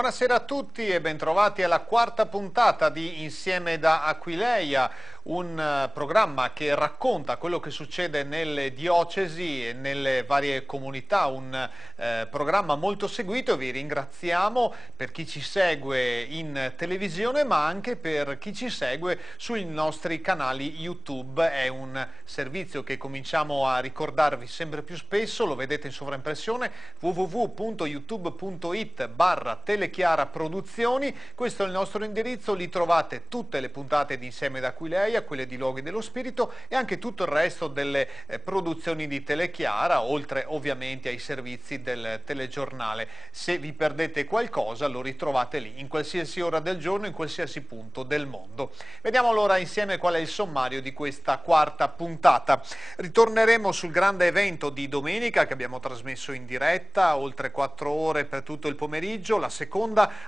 Buonasera a tutti e bentrovati alla quarta puntata di Insieme da Aquileia, un programma che racconta quello che succede nelle diocesi e nelle varie comunità, un programma molto seguito. Vi ringraziamo per chi ci segue in televisione, ma anche per chi ci segue sui nostri canali YouTube. È un servizio che cominciamo a ricordarvi sempre più spesso, lo vedete in sovraimpressione, www.youtube.it/Telechiara Produzioni. Questo è il nostro indirizzo, lì trovate tutte le puntate di Insieme da Aquileia, quelle di Luoghi dello Spirito e anche tutto il resto delle produzioni di Telechiara, oltre ovviamente ai servizi del telegiornale. Se vi perdete qualcosa lo ritrovate lì, in qualsiasi ora del giorno, in qualsiasi punto del mondo. Vediamo allora insieme qual è il sommario di questa quarta puntata. Ritorneremo sul grande evento di domenica che abbiamo trasmesso in diretta, oltre 4 ore per tutto il pomeriggio, la seconda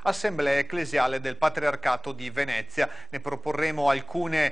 assemblea ecclesiale del Patriarcato di Venezia. Ne proporremo alcuni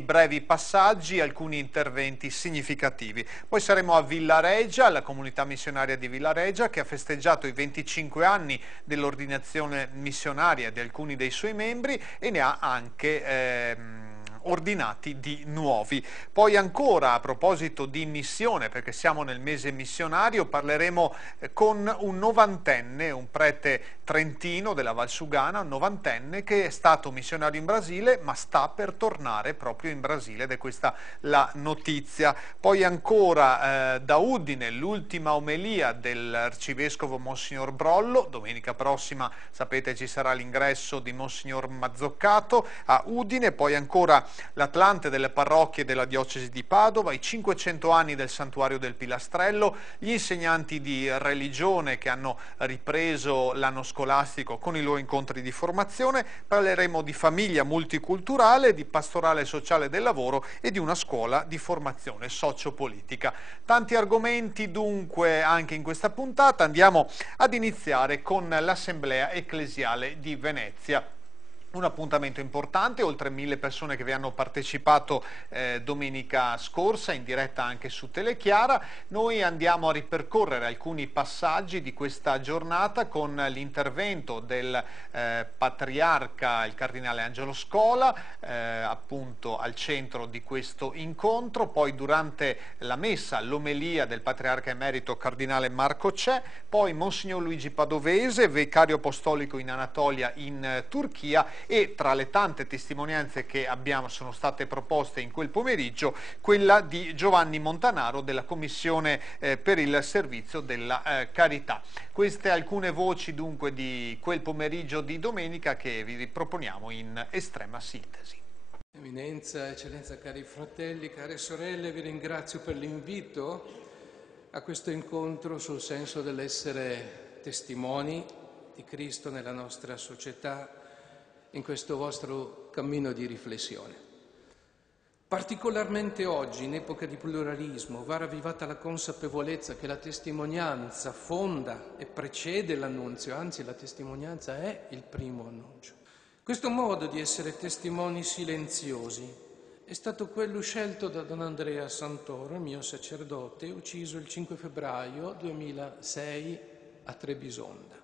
brevi passaggi, alcuni interventi significativi. Poi saremo a Villaregia, alla comunità missionaria di Villaregia, che ha festeggiato i 25 anni dell'ordinazione missionaria di alcuni dei suoi membri e ne ha anche ordinati di nuovi. Poi ancora, a proposito di missione, perché siamo nel mese missionario, parleremo con un novantenne, un prete trentino della Valsugana, un novantenne che è stato missionario in Brasile ma sta per tornare proprio in Brasile, ed è questa la notizia. Poi ancora da Udine l'ultima omelia dell'arcivescovo Monsignor Brollo. Domenica prossima, sapete, ci sarà l'ingresso di Monsignor Mazzoccato a Udine. Poi ancora l'Atlante delle parrocchie della diocesi di Padova, i 500 anni del santuario del Pilastrello, gli insegnanti di religione che hanno ripreso l'anno scolastico con i loro incontri di formazione. Parleremo di famiglia multiculturale, di pastorale sociale del lavoro e di una scuola di formazione sociopolitica. Tanti argomenti dunque anche in questa puntata. Andiamo ad iniziare con l'Assemblea Ecclesiale di Venezia. Un appuntamento importante, oltre 1000 persone che vi hanno partecipato domenica scorsa, in diretta anche su Telechiara. Noi andiamo a ripercorrere alcuni passaggi di questa giornata con l'intervento del patriarca, il cardinale Angelo Scola, appunto al centro di questo incontro. Poi durante la messa l'omelia del patriarca emerito cardinale Marco Cè, poi Monsignor Luigi Padovese, vicario apostolico in Anatolia in Turchia, e tra le tante testimonianze che sono state proposte in quel pomeriggio, quella di Giovanni Montanaro della Commissione per il servizio della carità. Queste alcune voci dunque di quel pomeriggio di domenica che vi riproponiamo in estrema sintesi. Eminenza, eccellenza, cari fratelli, care sorelle, vi ringrazio per l'invito a questo incontro sul senso dell'essere testimoni di Cristo nella nostra società, in questo vostro cammino di riflessione. Particolarmente oggi, in epoca di pluralismo, va ravvivata la consapevolezza che la testimonianza fonda e precede l'annunzio, anzi la testimonianza è il primo annuncio. Questo modo di essere testimoni silenziosi è stato quello scelto da Don Andrea Santoro, il mio sacerdote, ucciso il 5 febbraio 2006 a Trebisonda.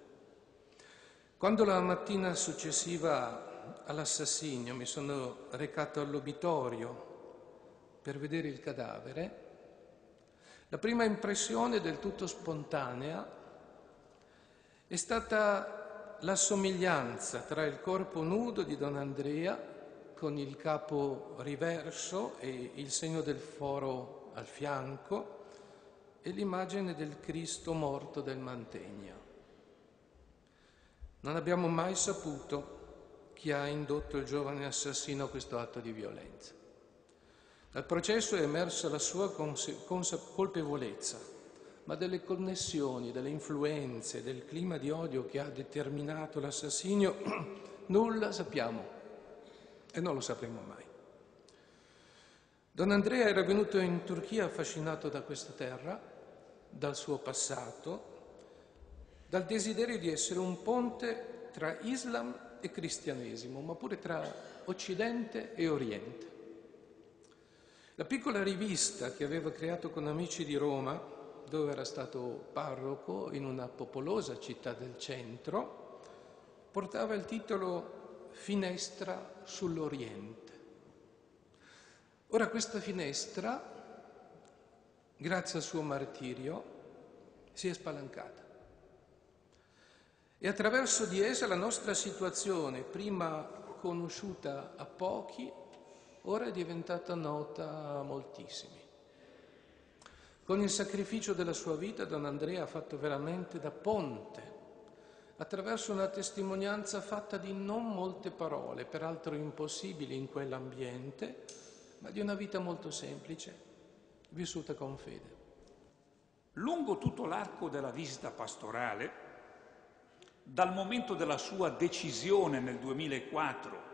Quando la mattina successiva all'assassinio mi sono recato all'obitorio per vedere il cadavere, la prima impressione del tutto spontanea è stata la somiglianza tra il corpo nudo di Don Andrea con il capo riverso e il segno del foro al fianco e l'immagine del Cristo morto del Mantegna. Non abbiamo mai saputo chi ha indotto il giovane assassino a questo atto di violenza. Dal processo è emersa la sua colpevolezza, ma delle connessioni, delle influenze, del clima di odio che ha determinato l'assassinio nulla sappiamo e non lo sapremo mai. Don Andrea era venuto in Turchia affascinato da questa terra, dal suo passato, dal desiderio di essere un ponte tra Islam e cristianesimo, ma pure tra Occidente e Oriente. La piccola rivista che aveva creato con amici di Roma, dove era stato parroco in una popolosa città del centro, portava il titolo Finestra sull'Oriente. Ora questa finestra, grazie al suo martirio, si è spalancata. E attraverso di essa la nostra situazione, prima conosciuta a pochi, ora è diventata nota a moltissimi. Con il sacrificio della sua vita, Don Andrea ha fatto veramente da ponte, attraverso una testimonianza fatta di non molte parole, peraltro impossibili in quell'ambiente, ma di una vita molto semplice, vissuta con fede. Lungo tutto l'arco della visita pastorale, dal momento della sua decisione nel 2004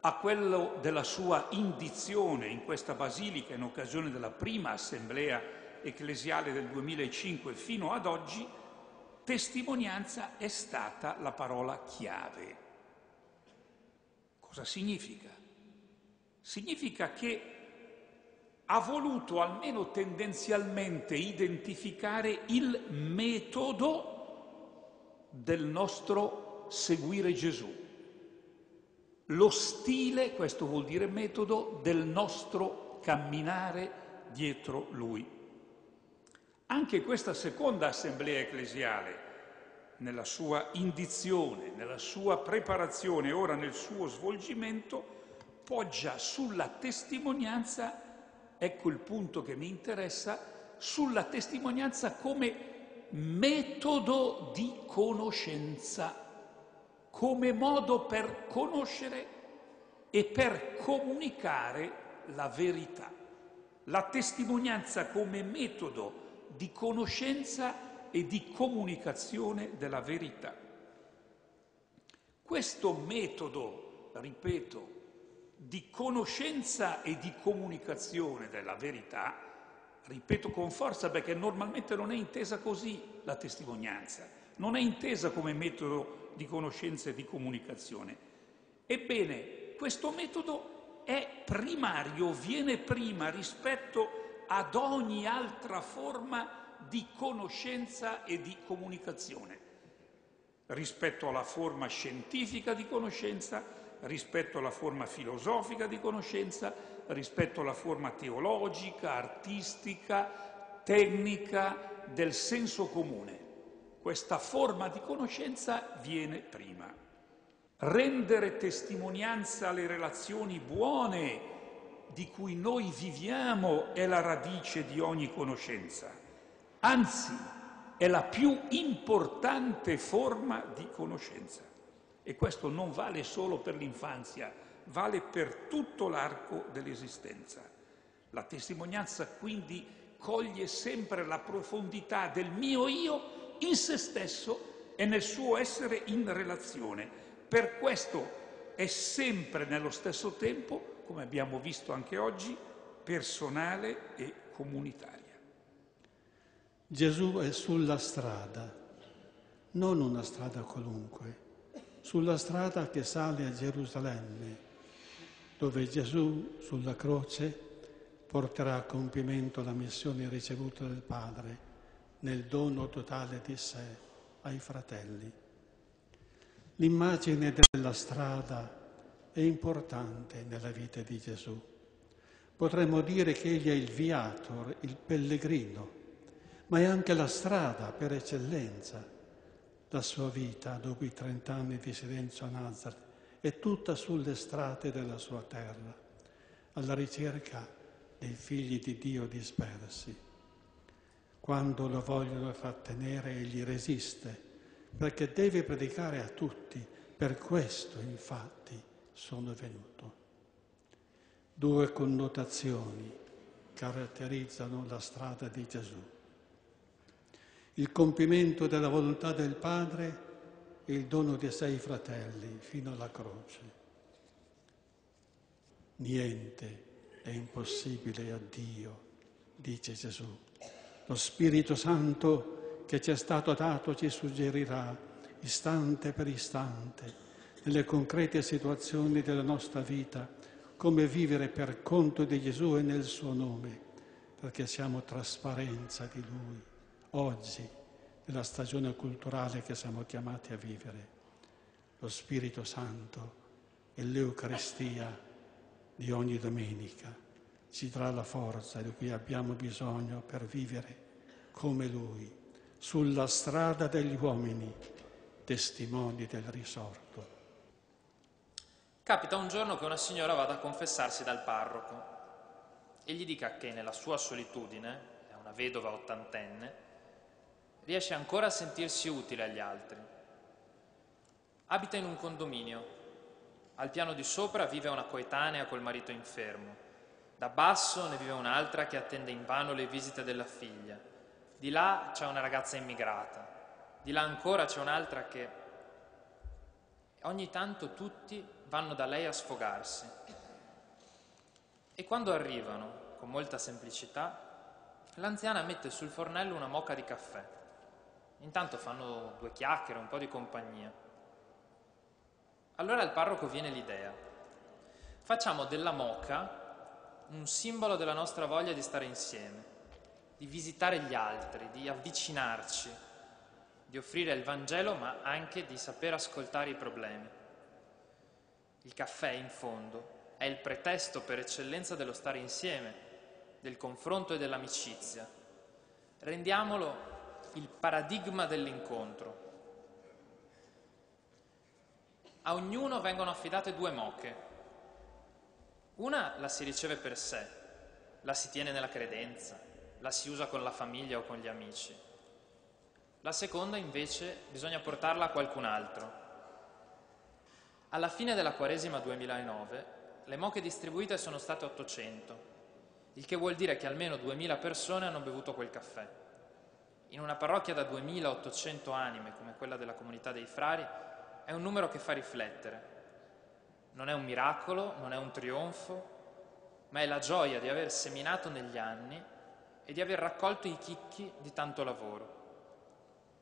a quello della sua indizione in questa basilica in occasione della prima assemblea ecclesiale del 2005 fino ad oggi, testimonianza è stata la parola chiave. Cosa significa? Significa che ha voluto almeno tendenzialmente identificare il metodo del nostro seguire Gesù, lo stile, questo vuol dire metodo, del nostro camminare dietro Lui. Anche questa seconda assemblea ecclesiale, nella sua indizione, nella sua preparazione, ora nel suo svolgimento, poggia sulla testimonianza, ecco il punto che mi interessa, sulla testimonianza come metodo di conoscenza, come modo per conoscere e per comunicare la verità. La testimonianza come metodo di conoscenza e di comunicazione della verità. Questo metodo, ripeto, di conoscenza e di comunicazione della verità, ripeto con forza perché normalmente non è intesa così la testimonianza, non è intesa come metodo di conoscenza e di comunicazione. Ebbene, questo metodo è primario, viene prima rispetto ad ogni altra forma di conoscenza e di comunicazione, rispetto alla forma scientifica di conoscenza, rispetto alla forma filosofica di conoscenza, rispetto alla forma teologica, artistica, tecnica, del senso comune. Questa forma di conoscenza viene prima. Rendere testimonianza alle relazioni buone di cui noi viviamo è la radice di ogni conoscenza, anzi è la più importante forma di conoscenza. E questo non vale solo per l'infanzia, vale per tutto l'arco dell'esistenza. La testimonianza quindi coglie sempre la profondità del mio io in se stesso e nel suo essere in relazione. Per questo è sempre nello stesso tempo, come abbiamo visto anche oggi, personale e comunitaria. Gesù è sulla strada, non una strada qualunque, sulla strada che sale a Gerusalemme, dove Gesù sulla croce porterà a compimento la missione ricevuta dal Padre nel dono totale di sé ai fratelli. L'immagine della strada è importante nella vita di Gesù. Potremmo dire che egli è il viator, il pellegrino, ma è anche la strada per eccellenza. La sua vita, dopo i 30 anni di silenzio a Nazareth, è tutta sulle strade della sua terra, alla ricerca dei figli di Dio dispersi. Quando lo vogliono far tenere, egli resiste, perché deve predicare a tutti. Per questo, infatti, sono venuto. Due connotazioni caratterizzano la strada di Gesù: il compimento della volontà del Padre e il dono di sé ai fratelli fino alla croce. Niente è impossibile a Dio, dice Gesù. Lo Spirito Santo che ci è stato dato ci suggerirà, istante per istante, nelle concrete situazioni della nostra vita, come vivere per conto di Gesù e nel suo nome, perché siamo trasparenza di Lui, oggi, nella stagione culturale che siamo chiamati a vivere. lo Spirito Santo e l'Eucaristia di ogni domenica ci darà la forza di cui abbiamo bisogno per vivere come Lui, sulla strada degli uomini, testimoni del risorto. Capita un giorno che una signora vada a confessarsi dal parroco e gli dica che nella sua solitudine, è una vedova ottantenne, riesce ancora a sentirsi utile agli altri. Abita in un condominio. Al piano di sopra vive una coetanea col marito infermo. Da basso ne vive un'altra che attende invano le visite della figlia. Di là c'è una ragazza immigrata. Di là ancora c'è un'altra che... Ogni tanto tutti vanno da lei a sfogarsi. E quando arrivano, con molta semplicità, l'anziana mette sul fornello una moka di caffè. Intanto fanno due chiacchiere, un po' di compagnia. Allora al parroco viene l'idea: facciamo della moka un simbolo della nostra voglia di stare insieme, di visitare gli altri, di avvicinarci, di offrire il Vangelo, ma anche di saper ascoltare i problemi. Il caffè, in fondo, è il pretesto per eccellenza dello stare insieme, del confronto e dell'amicizia. Rendiamolo il paradigma dell'incontro. A ognuno vengono affidate due moche. Una la si riceve per sé, la si tiene nella credenza, la si usa con la famiglia o con gli amici. La seconda, invece, bisogna portarla a qualcun altro. Alla fine della Quaresima 2009, le moche distribuite sono state 800, il che vuol dire che almeno 2000 persone hanno bevuto quel caffè. In una parrocchia da 2800 anime, come quella della Comunità dei Frari, è un numero che fa riflettere. Non è un miracolo, non è un trionfo, ma è la gioia di aver seminato negli anni e di aver raccolto i chicchi di tanto lavoro,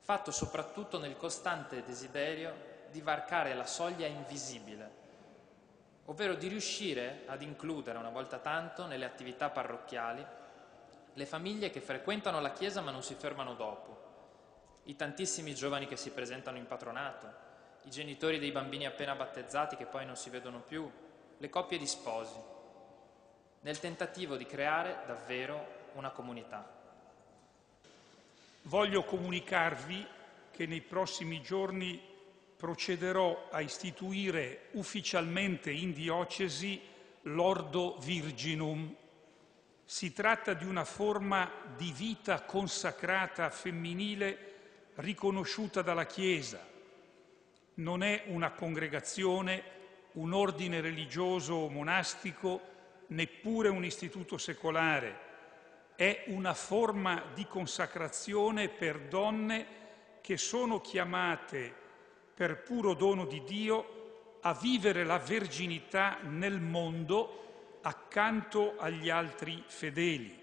fatto soprattutto nel costante desiderio di varcare la soglia invisibile, ovvero di riuscire ad includere una volta tanto nelle attività parrocchiali le famiglie che frequentano la chiesa ma non si fermano dopo, i tantissimi giovani che si presentano in patronato, i genitori dei bambini appena battezzati che poi non si vedono più, le coppie di sposi, nel tentativo di creare davvero una comunità. Voglio comunicarvi che nei prossimi giorni procederò a istituire ufficialmente in diocesi l'Ordo Virginum. Si tratta di una forma di vita consacrata femminile riconosciuta dalla Chiesa. Non è una congregazione, un ordine religioso o monastico, neppure un istituto secolare. È una forma di consacrazione per donne che sono chiamate, per puro dono di Dio, a vivere la verginità nel mondo accanto agli altri fedeli.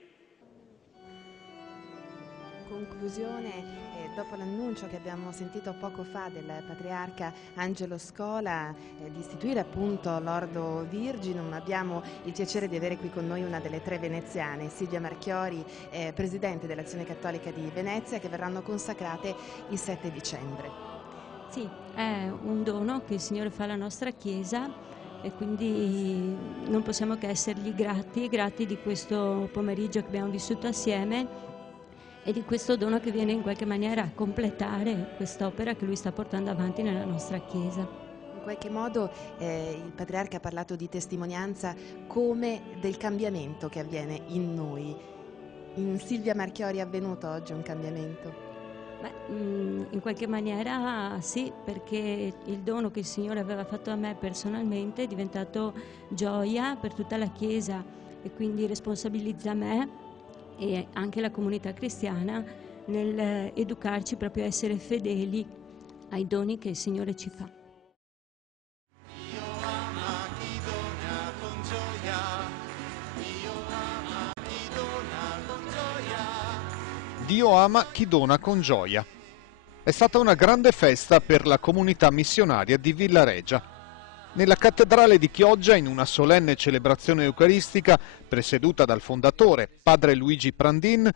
Conclusione, dopo l'annuncio che abbiamo sentito poco fa del patriarca Angelo Scola di istituire appunto l'Ordo Virginum, abbiamo il piacere di avere qui con noi una delle tre veneziane, Silvia Marchiori, presidente dell'Azione Cattolica di Venezia, che verranno consacrate il 7 dicembre. Sì, è un dono che il Signore fa alla nostra Chiesa e quindi non possiamo che essergli grati di questo pomeriggio che abbiamo vissuto assieme e di questo dono che viene in qualche maniera a completare quest'opera che lui sta portando avanti nella nostra Chiesa. In qualche modo il Patriarca ha parlato di testimonianza come del cambiamento che avviene in noi. In Silvia Marchiori è avvenuto oggi un cambiamento? Beh, in qualche maniera sì, perché il dono che il Signore aveva fatto a me personalmente è diventato gioia per tutta la Chiesa e quindi responsabilizza me e anche la comunità cristiana nel educarci proprio a essere fedeli ai doni che il Signore ci fa. Dio ama chi dona con gioia. È stata una grande festa per la comunità missionaria di Villaregia. Nella cattedrale di Chioggia, in una solenne celebrazione eucaristica presieduta dal fondatore, padre Luigi Prandin,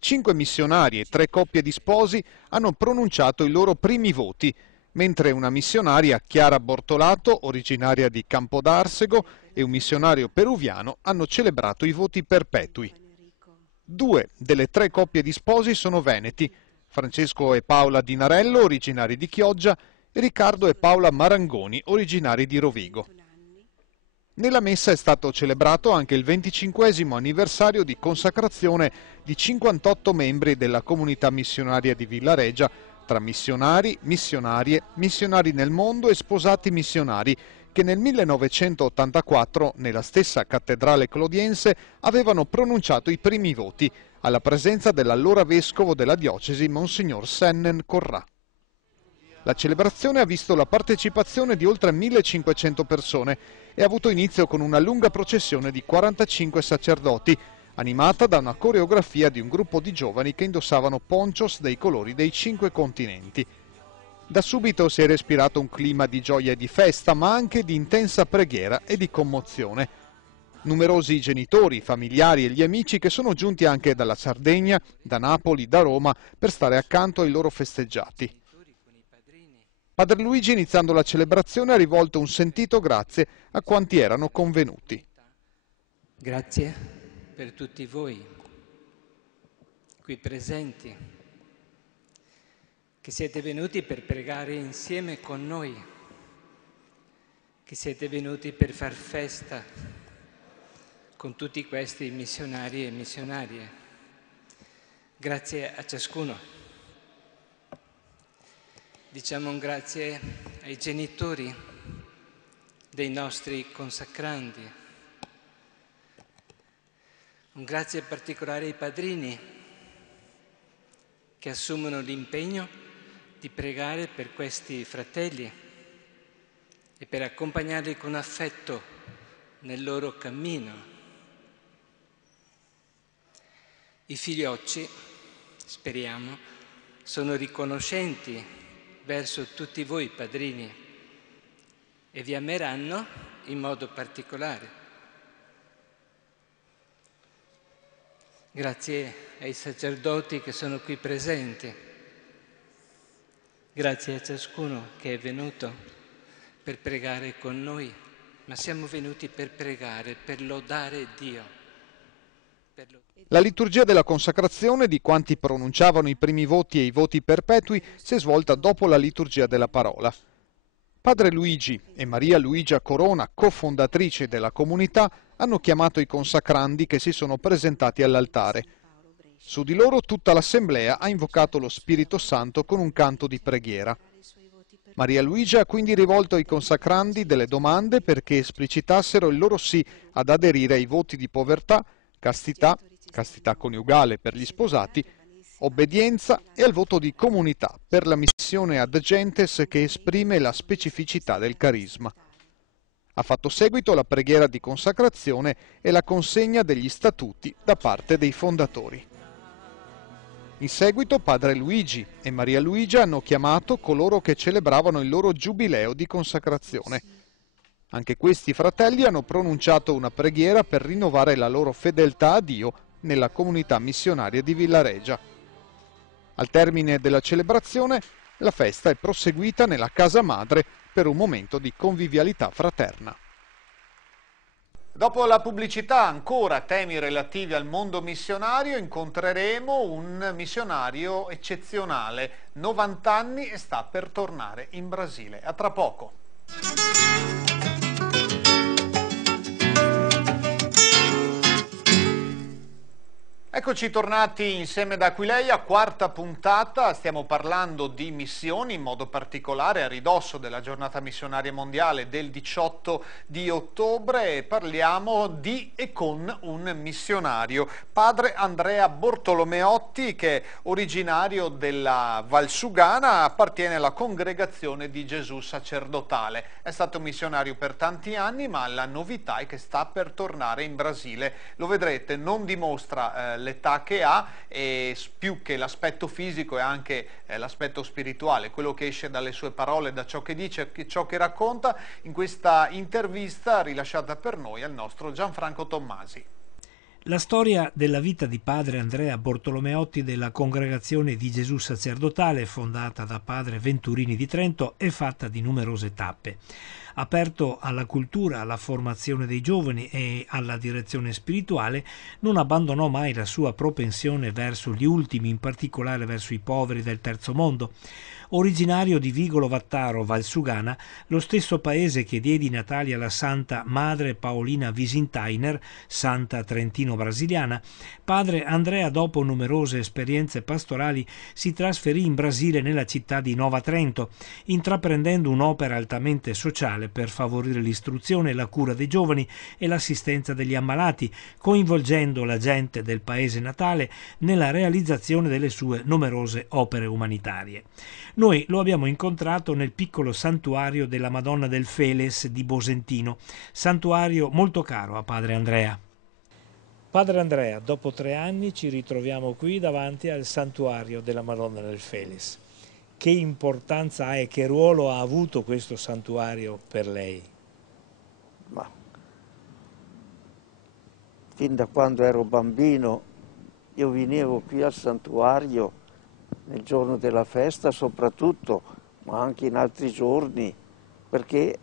5 missionari e 3 coppie di sposi hanno pronunciato i loro primi voti, mentre una missionaria, Chiara Bortolato, originaria di Campodarsego, e un missionario peruviano hanno celebrato i voti perpetui. 2 delle 3 coppie di sposi sono veneti, Francesco e Paola Dinarello, originari di Chioggia, e Riccardo e Paola Marangoni, originari di Rovigo. Nella messa è stato celebrato anche il 25° anniversario di consacrazione di 58 membri della comunità missionaria di Villaregia, tra missionari, missionarie, missionari nel mondo e sposati missionari, che nel 1984, nella stessa cattedrale clodiense, avevano pronunciato i primi voti, alla presenza dell'allora vescovo della diocesi, Monsignor Sennen Corrà. La celebrazione ha visto la partecipazione di oltre 1500 persone e ha avuto inizio con una lunga processione di 45 sacerdoti, animata da una coreografia di un gruppo di giovani che indossavano ponchos dei colori dei 5 continenti. Da subito si è respirato un clima di gioia e di festa, ma anche di intensa preghiera e di commozione. Numerosi i genitori, familiari e gli amici che sono giunti anche dalla Sardegna, da Napoli, da Roma, per stare accanto ai loro festeggiati. Padre Luigi, iniziando la celebrazione, ha rivolto un sentito grazie a quanti erano convenuti. Grazie per tutti voi qui presenti, che siete venuti per pregare insieme con noi, che siete venuti per far festa con tutti questi missionari e missionarie. Grazie a ciascuno. Diciamo un grazie ai genitori dei nostri consacrandi, un grazie particolare ai padrini che assumono l'impegno di pregare per questi fratelli e per accompagnarli con affetto nel loro cammino. I figliocci, speriamo, sono riconoscenti verso tutti voi padrini e vi ameranno in modo particolare. Grazie ai sacerdoti che sono qui presenti. Grazie a ciascuno che è venuto per pregare con noi, ma siamo venuti per pregare, per lodare Dio. La liturgia della consacrazione di quanti pronunciavano i primi voti e i voti perpetui si è svolta dopo la liturgia della parola. Padre Luigi e Maria Luigia Corona, cofondatrici della comunità, hanno chiamato i consacrandi che si sono presentati all'altare. Su di loro tutta l'assemblea ha invocato lo Spirito Santo con un canto di preghiera. Maria Luigia ha quindi rivolto ai consacrandi delle domande perché esplicitassero il loro sì ad aderire ai voti di povertà, castità coniugale per gli sposati, obbedienza e al voto di comunità per la missione ad gentes che esprime la specificità del carisma. Ha fatto seguito la preghiera di consacrazione e la consegna degli statuti da parte dei fondatori. In seguito Padre Luigi e Maria Luigia hanno chiamato coloro che celebravano il loro giubileo di consacrazione. Anche questi fratelli hanno pronunciato una preghiera per rinnovare la loro fedeltà a Dio nella comunità missionaria di Villaregia. Al termine della celebrazione, la festa è proseguita nella casa madre per un momento di convivialità fraterna. Dopo la pubblicità, ancora temi relativi al mondo missionario, incontreremo un missionario eccezionale, 90 anni e sta per tornare in Brasile. A tra poco. Eccoci tornati insieme da Aquileia, quarta puntata, stiamo parlando di missioni, in modo particolare a ridosso della giornata missionaria mondiale del 18 di ottobre e parliamo di e con un missionario, padre Andrea Bortolomeotti, che è originario della Valsugana, appartiene alla Congregazione di Gesù Sacerdotale. È stato missionario per tanti anni, ma la novità è che sta per tornare in Brasile. Lo vedrete, non dimostra l'età che ha, e più che l'aspetto fisico è anche l'aspetto spirituale, quello che esce dalle sue parole, da ciò che dice, ciò che racconta, in questa intervista rilasciata per noi al nostro Gianfranco Tommasi. La storia della vita di padre Andrea Bortolomeotti della Congregazione di Gesù Sacerdotale, fondata da padre Venturini di Trento, è fatta di numerose tappe. Aperto alla cultura, alla formazione dei giovani e alla direzione spirituale, non abbandonò mai la sua propensione verso gli ultimi, in particolare verso i poveri del terzo mondo. Originario di Vigolo Vattaro, Valsugana, lo stesso paese che diede i natali alla Santa Madre Paolina Visintainer, santa trentino-brasiliana, padre Andrea, dopo numerose esperienze pastorali, si trasferì in Brasile nella città di Nova Trento, intraprendendo un'opera altamente sociale per favorire l'istruzione e la cura dei giovani e l'assistenza degli ammalati, coinvolgendo la gente del paese natale nella realizzazione delle sue numerose opere umanitarie. Noi lo abbiamo incontrato nel piccolo santuario della Madonna del Feles di Bosentino, santuario molto caro a padre Andrea. Padre Andrea, dopo 3 anni ci ritroviamo qui davanti al santuario della Madonna del Feles. Che importanza ha e che ruolo ha avuto questo santuario per lei? Ma fin da quando ero bambino io venivo qui al santuario nel giorno della festa soprattutto, ma anche in altri giorni, perché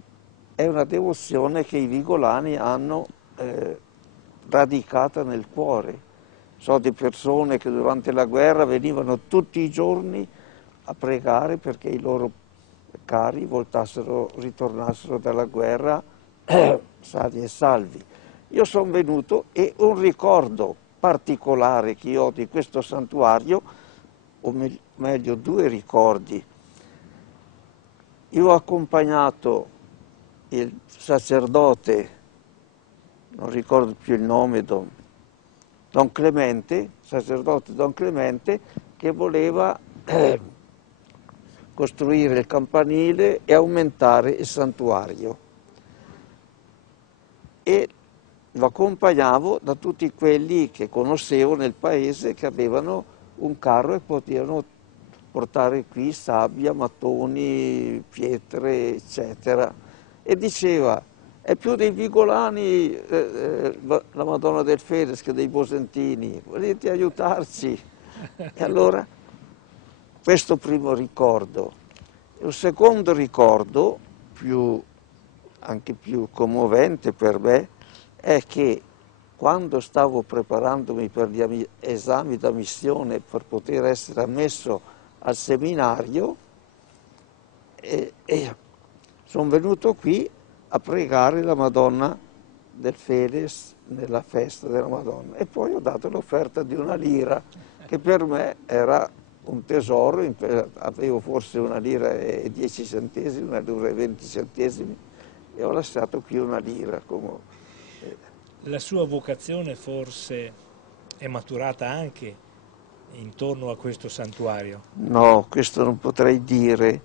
è una devozione che i vigolani hanno radicata nel cuore. So di persone che durante la guerra venivano tutti i giorni a pregare perché i loro cari ritornassero dalla guerra sani e salvi. Io sono venuto e un ricordo particolare che io ho di questo santuario, o meglio 2 ricordi. Io ho accompagnato il sacerdote, non ricordo più il nome, Don Clemente, sacerdote Don Clemente, che voleva costruire il campanile e aumentare il santuario. E lo accompagnavo da tutti quelli che conoscevo nel paese che avevano un carro e potevano portare qui sabbia, mattoni, pietre, eccetera. E diceva, è più dei vigolani la Madonna del Feles che dei bosentini, volete aiutarci? E allora, questo primo ricordo. E un secondo ricordo, anche più commovente per me, è che quando stavo preparandomi per gli esami da missione per poter essere ammesso al seminario, sono venuto qui a pregare la Madonna del Feles nella festa della Madonna e poi ho dato l'offerta di 1 lira che per me era un tesoro, avevo forse 1 lira e 10 centesimi, 1 lira e 20 centesimi e ho lasciato qui 1 lira. La sua vocazione forse è maturata anche intorno a questo santuario? No, questo non potrei dire.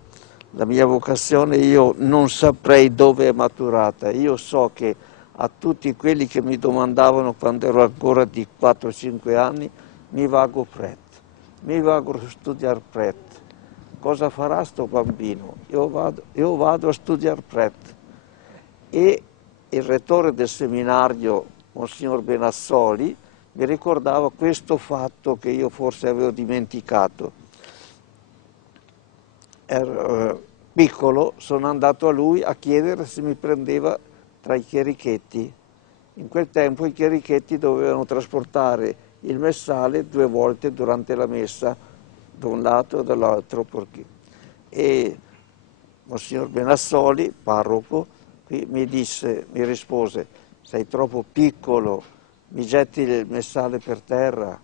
La mia vocazione io non saprei dove è maturata. Io so che a tutti quelli che mi domandavano quando ero ancora di 4-5 anni, mi vago prete, mi vago a studiare prete. Cosa farà sto bambino? Io vado a studiare prete. E il rettore del seminario, Monsignor Benassoli, mi ricordava questo fatto che io forse avevo dimenticato. Ero piccolo, sono andato a lui a chiedere se mi prendeva tra i chierichetti. In quel tempo i chierichetti dovevano trasportare il messale 2 volte durante la messa, da un lato e dall'altro. E Monsignor Benassoli, parroco, mi rispose, sei troppo piccolo, mi getti il messale per terra,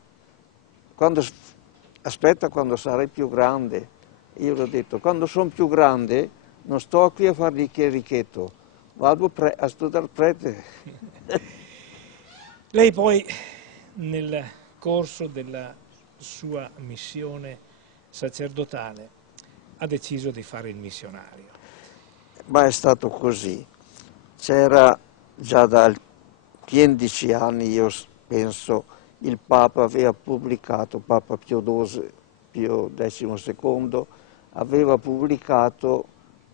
aspetta quando sarai più grande. Io gli ho detto, quando sono più grande non sto qui a fargli il chierichetto, vado a studiare prete. Lei poi nel corso della sua missione sacerdotale ha deciso di fare il missionario. Ma è stato così. C'era già da 15 anni, io penso, il Papa aveva pubblicato, Papa Pio XII, aveva pubblicato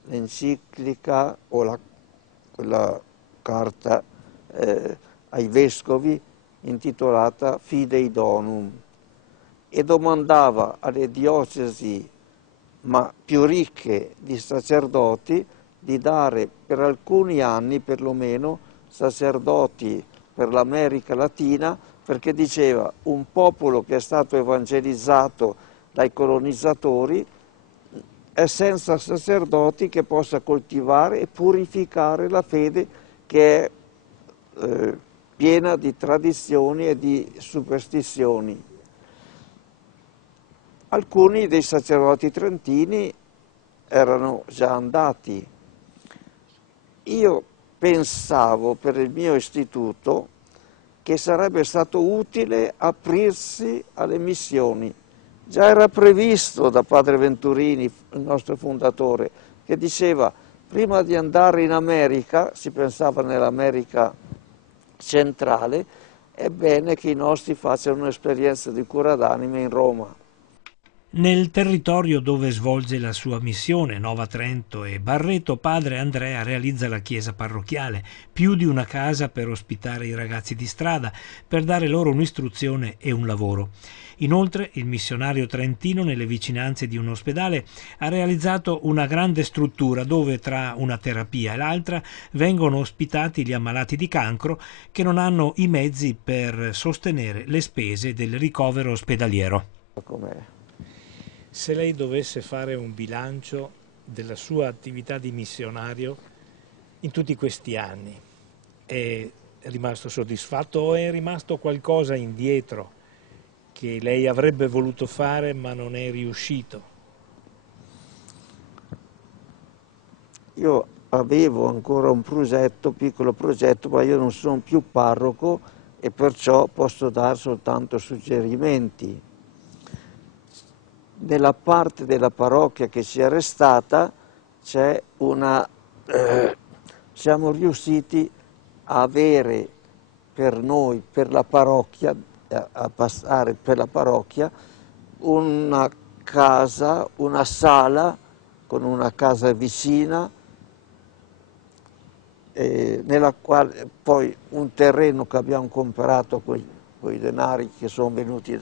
l'enciclica o la carta ai vescovi intitolata Fidei Donum, e domandava alle diocesi ma più ricche di sacerdoti di dare per alcuni anni perlomeno sacerdoti per l'America Latina, perché diceva un popolo che è stato evangelizzato dai colonizzatori è senza sacerdoti che possa coltivare e purificare la fede che è piena di tradizioni e di superstizioni. Alcuni dei sacerdoti trentini erano già andati. Io pensavo per il mio istituto che sarebbe stato utile aprirsi alle missioni. Già era previsto da padre Venturini, il nostro fondatore, che diceva prima di andare in America, si pensava nell'America centrale, è bene che i nostri facciano un'esperienza di cura d'anime in Roma. Nel territorio dove svolge la sua missione, Nova Trento e Barreto, padre Andrea realizza la chiesa parrocchiale, più di una casa per ospitare i ragazzi di strada, per dare loro un'istruzione e un lavoro. Inoltre, il missionario trentino, nelle vicinanze di un ospedale, ha realizzato una grande struttura dove, tra una terapia e l'altra, vengono ospitati gli ammalati di cancro che non hanno i mezzi per sostenere le spese del ricovero ospedaliero. Se lei dovesse fare un bilancio della sua attività di missionario in tutti questi anni, è rimasto soddisfatto o è rimasto qualcosa indietro che lei avrebbe voluto fare ma non è riuscito? Io avevo ancora un progetto, piccolo progetto, ma io non sono più parroco e perciò posso dare soltanto suggerimenti. Nella parte della parrocchia che ci è restata c'è siamo riusciti a avere per noi, per la parrocchia, a passare per la parrocchia, una casa, una sala con una casa vicina, nella quale poi un terreno che abbiamo comprato con i denari che sono venuti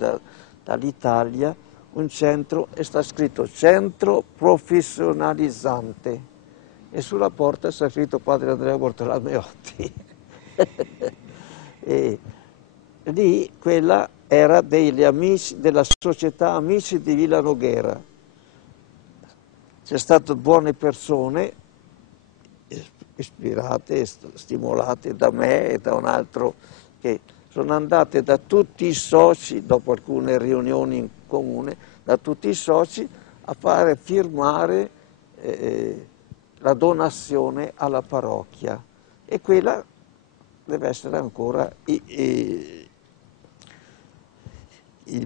dall'Italia, un centro, e sta scritto centro professionalizzante e sulla porta sta scritto padre Andrea Bortolomeotti. E lì quella era degli amici della società Amici di Villa Noghera. C'è stato buone persone ispirate e stimolate da me e da un altro, che sono andate da tutti i soci, dopo alcune riunioni in comune, da tutti i soci a fare firmare la donazione alla parrocchia, e quella deve essere ancora i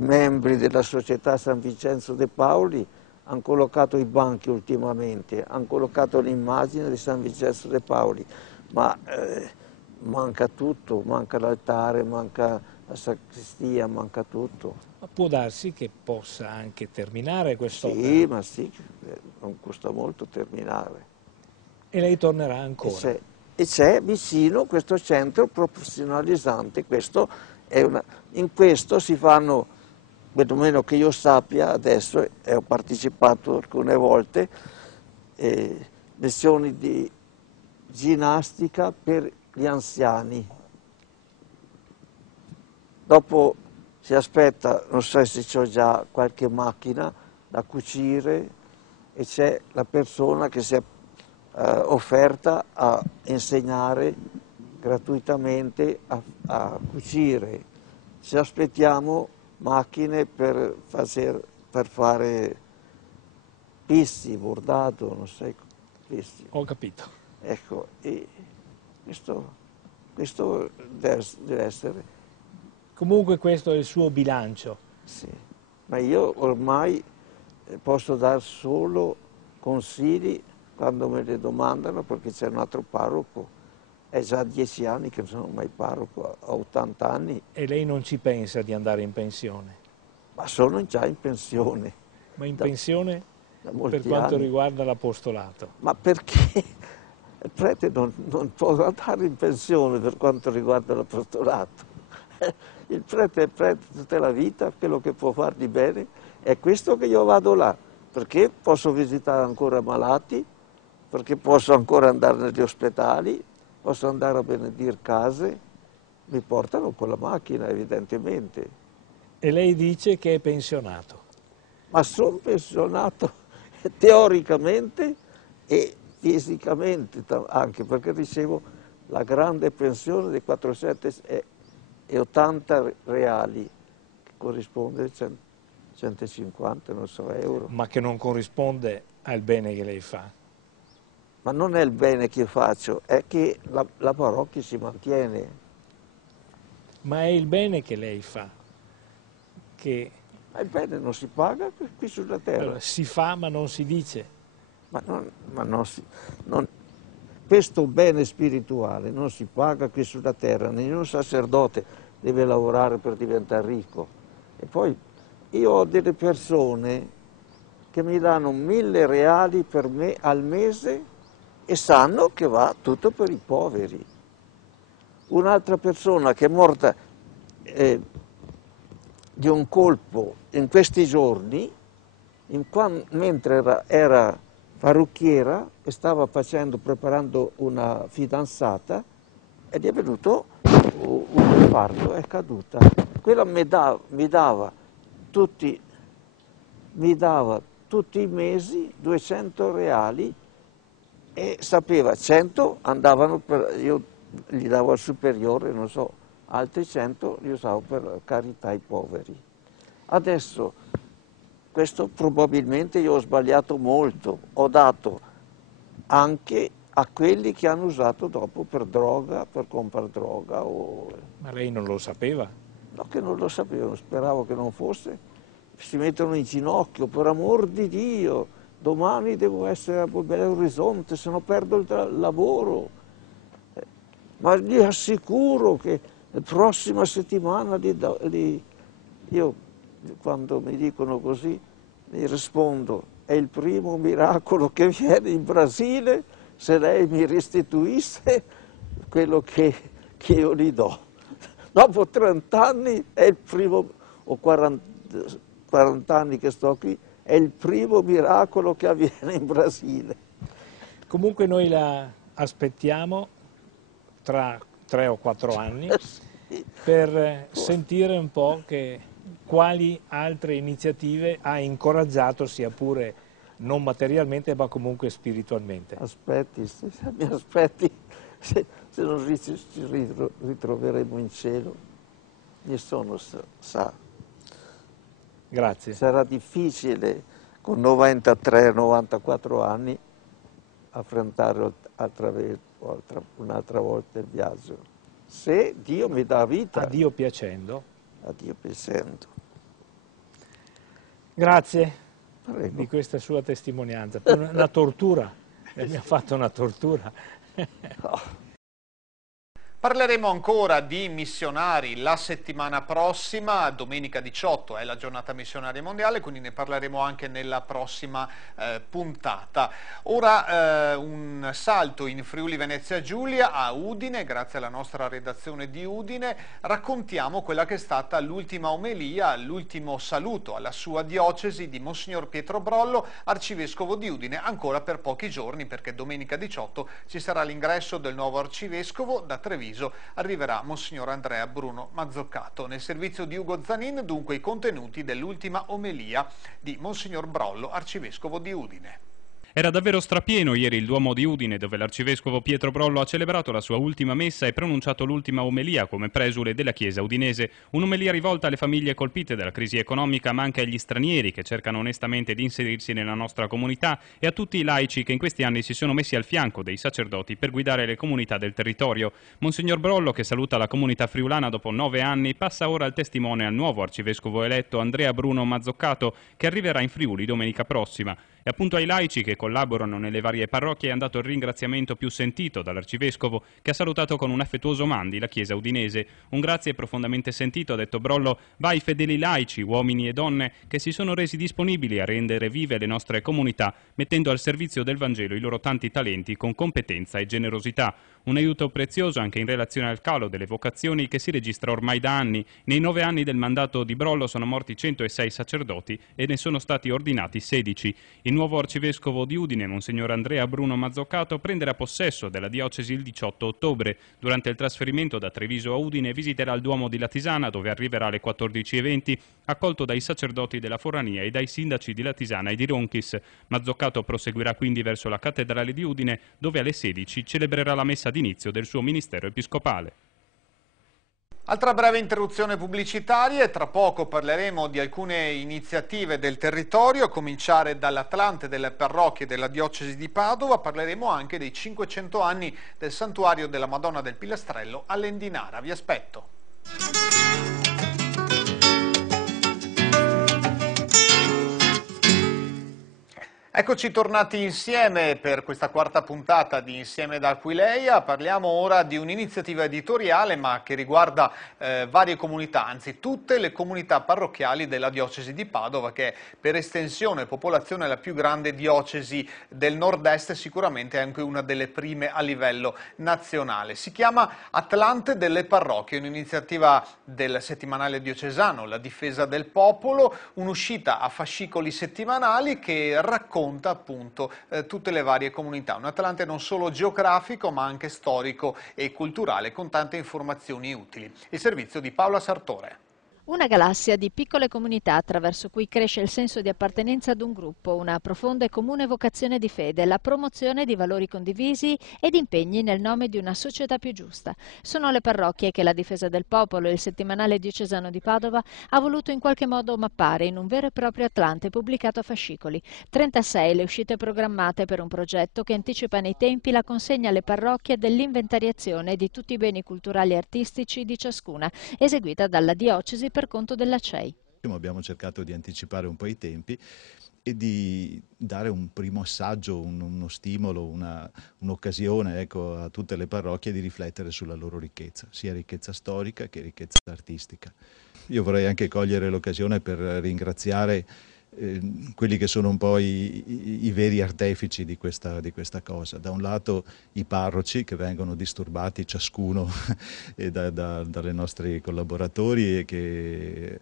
membri della società San Vincenzo de Pauli hanno collocato i banchi ultimamente, hanno collocato l'immagine di San Vincenzo de Pauli, ma manca tutto, manca l'altare, manca la sacrestia, manca tutto. Ma può darsi che possa anche terminare quest'opera? Sì, ma sì, non costa molto terminare. E lei tornerà ancora? E c'è vicino questo centro professionalizzante, in questo si fanno, perlomeno che io sappia adesso, e ho partecipato alcune volte, lezioni di ginnastica per gli anziani. Dopo si aspetta, non so se c'ho già qualche macchina da cucire, e c'è la persona che si è offerta a insegnare gratuitamente a cucire. Ci aspettiamo macchine per fare pissi, bordato, non so, pissi. Ho capito. Ecco, e questo deve essere. Comunque questo è il suo bilancio. Sì, ma io ormai posso dare solo consigli quando me le domandano, perché c'è un altro parroco. È già 10 anni che non sono mai parroco, ho 80 anni. E lei non ci pensa di andare in pensione? Ma sono già in pensione. Ma in pensione per quanto anni. riguarda l'apostolato? Ma perché il prete non può andare in pensione per quanto riguarda l'apostolato? Il prete è prete tutta la vita, quello che può far di bene è questo che io vado là, perché posso visitare ancora malati, perché posso ancora andare negli ospedali, posso andare a benedire case, mi portano con la macchina evidentemente. E lei dice che è pensionato? Ma sono pensionato teoricamente e fisicamente anche, perché ricevo la grande pensione di 480 reali, che corrisponde a 150, non so, euro. Ma che non corrisponde al bene che lei fa? Ma non è il bene che faccio, è che la parrocchia si mantiene. Ma è il bene che lei fa, che Ma il bene non si paga qui sulla terra. allora, si fa ma non si dice. Questo bene spirituale non si paga qui sulla terra, nessun sacerdote deve lavorare per diventare ricco. E poi io ho delle persone che mi danno 1000 reali per me al mese e sanno che va tutto per i poveri. Un'altra persona che è morta di un colpo in questi giorni, mentre era parrucchiera e stava preparando una fidanzata, ed è venuto un infarto, è caduta. Quella mi dava tutti i mesi 200 reali e sapeva 100 andavano io gli davo al superiore, non so, altri 100 li usavo per carità ai poveri. Adesso, questo probabilmente io ho sbagliato molto, ho dato anche a quelli che hanno usato dopo per droga, per comprare droga. Ma lei non lo sapeva? No, che non lo sapevo, speravo che non fosse. Si mettono in ginocchio, per amor di Dio, domani devo essere a Belo Horizonte, se no perdo il lavoro. Ma gli assicuro che la prossima settimana io, quando mi dicono così, gli rispondo, è il primo miracolo che viene in Brasile se lei mi restituisse quello che io gli do. Dopo 30 anni è il primo, o 40 anni che sto qui, è il primo miracolo che avviene in Brasile. Comunque noi la aspettiamo tra 3 o 4 anni per sentire un po' quali altre iniziative ha incoraggiato, sia pure non materialmente ma comunque spiritualmente. Aspetti, mi aspetti, se non ci ritroveremo in cielo, nessuno sa. Grazie. Sarà difficile con 93-94 anni affrontare un'altra volta il viaggio. Se Dio mi dà vita. A Dio piacendo. A Dio piacendo. Grazie. Prego. Di questa sua testimonianza. Una tortura. Mi ha fatto una tortura. Oh. Parleremo ancora di missionari la settimana prossima, domenica 18 è la giornata missionaria mondiale, quindi ne parleremo anche nella prossima puntata. Ora un salto in Friuli Venezia Giulia a Udine, grazie alla nostra redazione di Udine, raccontiamo quella che è stata l'ultima omelia, l'ultimo saluto alla sua diocesi di Monsignor Pietro Brollo, arcivescovo di Udine, ancora per pochi giorni perché domenica 18 ci sarà l'ingresso del nuovo arcivescovo. Da Treviso arriverà Monsignor Andrea Bruno Mazzoccato. Nel servizio di Ugo Zanin, dunque, i contenuti dell'ultima omelia di Monsignor Brollo, arcivescovo di Udine. Era davvero strapieno ieri il Duomo di Udine, dove l'arcivescovo Pietro Brollo ha celebrato la sua ultima messa e pronunciato l'ultima omelia come presule della Chiesa udinese. Un'omelia rivolta alle famiglie colpite dalla crisi economica, ma anche agli stranieri che cercano onestamente di inserirsi nella nostra comunità e a tutti i laici che in questi anni si sono messi al fianco dei sacerdoti per guidare le comunità del territorio. Monsignor Brollo, che saluta la comunità friulana dopo 9 anni, passa ora il testimone al nuovo arcivescovo eletto Andrea Bruno Mazzoccato, che arriverà in Friuli domenica prossima. E appunto ai laici che collaborano nelle varie parrocchie è andato il ringraziamento più sentito dall'arcivescovo, che ha salutato con un affettuoso mandi la Chiesa udinese. Un grazie profondamente sentito, ha detto Brollo, va ai fedeli laici, uomini e donne, che si sono resi disponibili a rendere vive le nostre comunità, mettendo al servizio del Vangelo i loro tanti talenti con competenza e generosità. Un aiuto prezioso anche in relazione al calo delle vocazioni che si registra ormai da anni. Nei 9 anni del mandato di Brollo sono morti 106 sacerdoti e ne sono stati ordinati 16. Il nuovo arcivescovo di Udine, Monsignor Andrea Bruno Mazzoccato, prenderà possesso della diocesi il 18 ottobre. Durante il trasferimento da Treviso a Udine visiterà il Duomo di Latisana, dove arriverà alle 14:20, accolto dai sacerdoti della Forania e dai sindaci di Latisana e di Ronchis. Mazzoccato proseguirà quindi verso la cattedrale di Udine, dove alle 16 celebrerà la messa d'inizio del suo ministero episcopale. Altra breve interruzione pubblicitaria e tra poco parleremo di alcune iniziative del territorio, a cominciare dall'Atlante delle parrocchie della diocesi di Padova. Parleremo anche dei 500 anni del santuario della Madonna del Pilastrello all'Endinara. Vi aspetto. Eccoci tornati insieme per questa quarta puntata di Insieme da Aquileia. Parliamo ora di un'iniziativa editoriale ma che riguarda varie comunità, anzi tutte le comunità parrocchiali della diocesi di Padova, che per estensione e popolazione è la più grande diocesi del nord-est, sicuramente anche una delle prime a livello nazionale. Si chiama Atlante delle parrocchie, un'iniziativa del settimanale diocesano La Difesa del Popolo, un'uscita a fascicoli settimanali che racconta appunto tutte le varie comunità, un Atlante non solo geografico ma anche storico e culturale, con tante informazioni utili. Il servizio di Paola Sartore. Una galassia di piccole comunità attraverso cui cresce il senso di appartenenza ad un gruppo, una profonda e comune vocazione di fede, la promozione di valori condivisi ed impegni nel nome di una società più giusta. Sono le parrocchie che La Difesa del Popolo, il settimanale diocesano di Padova, ha voluto in qualche modo mappare in un vero e proprio Atlante pubblicato a fascicoli. 36 le uscite programmate per un progetto che anticipa nei tempi la consegna alle parrocchie dell'inventariazione di tutti i beni culturali e artistici di ciascuna, eseguita dalla diocesi per conto della CEI. Abbiamo cercato di anticipare un po' i tempi e di dare un primo assaggio, uno stimolo, un'occasione a tutte le parrocchie di riflettere sulla loro ricchezza, sia ricchezza storica che ricchezza artistica. Io vorrei anche cogliere l'occasione per ringraziare quelli che sono un po' i veri artefici di questa cosa. Da un lato i parroci che vengono disturbati ciascuno dalle nostri collaboratori e che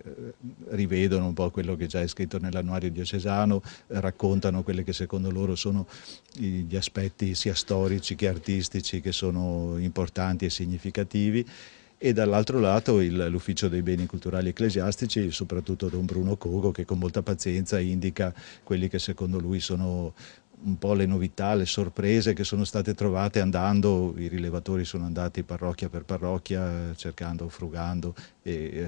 rivedono un po' quello che già è scritto nell'annuario diocesano, raccontano quelli che secondo loro sono gli aspetti sia storici che artistici che sono importanti e significativi. E dall'altro lato l'Ufficio dei Beni Culturali Ecclesiastici, soprattutto Don Bruno Cogo, che con molta pazienza indica quelli che secondo lui sono un po' le novità, le sorprese che sono state trovate andando. I rilevatori sono andati parrocchia per parrocchia, cercando, frugando e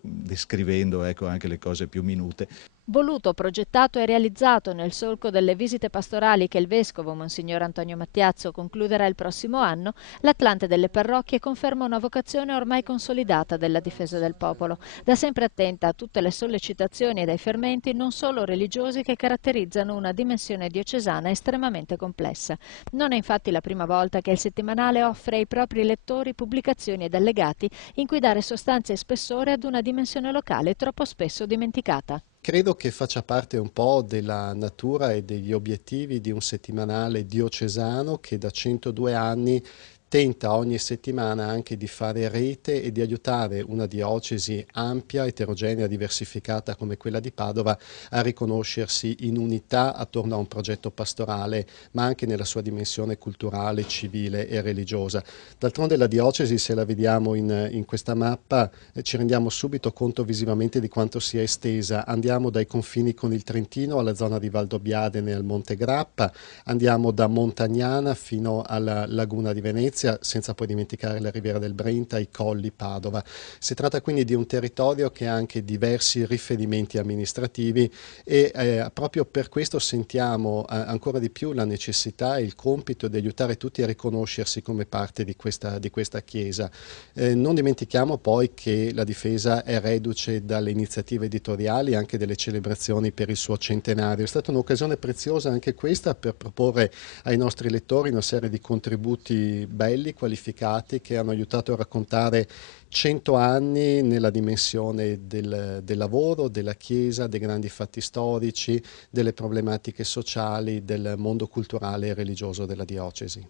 descrivendo anche le cose più minute. Voluto, progettato e realizzato nel solco delle visite pastorali che il vescovo Monsignor Antonio Mattiazzo concluderà il prossimo anno, l'Atlante delle parrocchie conferma una vocazione ormai consolidata della Difesa del Popolo, da sempre attenta a tutte le sollecitazioni ed ai fermenti non solo religiosi che caratterizzano una dimensione diocesana estremamente complessa. Non è infatti la prima volta che il settimanale offre ai propri lettori pubblicazioni ed allegati in cui dare sostanza e spessore ad una dimensione locale troppo spesso dimenticata. Credo che faccia parte un po' della natura e degli obiettivi di un settimanale diocesano che da 102 anni tenta ogni settimana anche di fare rete e di aiutare una diocesi ampia, eterogenea, diversificata come quella di Padova a riconoscersi in unità attorno a un progetto pastorale, ma anche nella sua dimensione culturale, civile e religiosa. D'altronde la diocesi, se la vediamo in questa mappa, ci rendiamo subito conto visivamente di quanto sia estesa. Andiamo dai confini con il Trentino alla zona di Valdobbiadene al Monte Grappa, andiamo da Montagnana fino alla Laguna di Venezia, senza poi dimenticare la Riviera del Brenta, i Colli, Padova. Si tratta quindi di un territorio che ha anche diversi riferimenti amministrativi e proprio per questo sentiamo ancora di più la necessità e il compito di aiutare tutti a riconoscersi come parte di questa Chiesa. Non dimentichiamo poi che la Difesa è reduce dalle iniziative editoriali, anche delle celebrazioni per il suo centenario. È stata un'occasione preziosa anche questa per proporre ai nostri lettori una serie di contributi belli, qualificati, che hanno aiutato a raccontare 100 anni nella dimensione del lavoro, della Chiesa, dei grandi fatti storici, delle problematiche sociali, del mondo culturale e religioso della diocesi.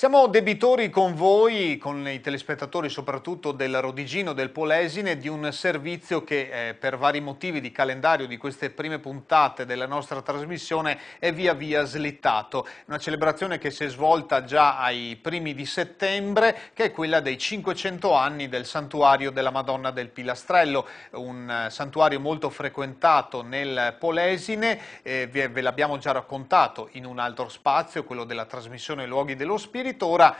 Siamo debitori con voi, con i telespettatori soprattutto del Rodigino, del Polesine, di un servizio che per vari motivi di calendario di queste prime puntate della nostra trasmissione è via via slittato. Una celebrazione che si è svolta già ai primi di settembre, che è quella dei 500 anni del Santuario della Madonna del Pilastrello, un santuario molto frequentato nel Polesine, ve l'abbiamo già raccontato in un altro spazio, quello della trasmissione Luoghi dello Spirito. Ora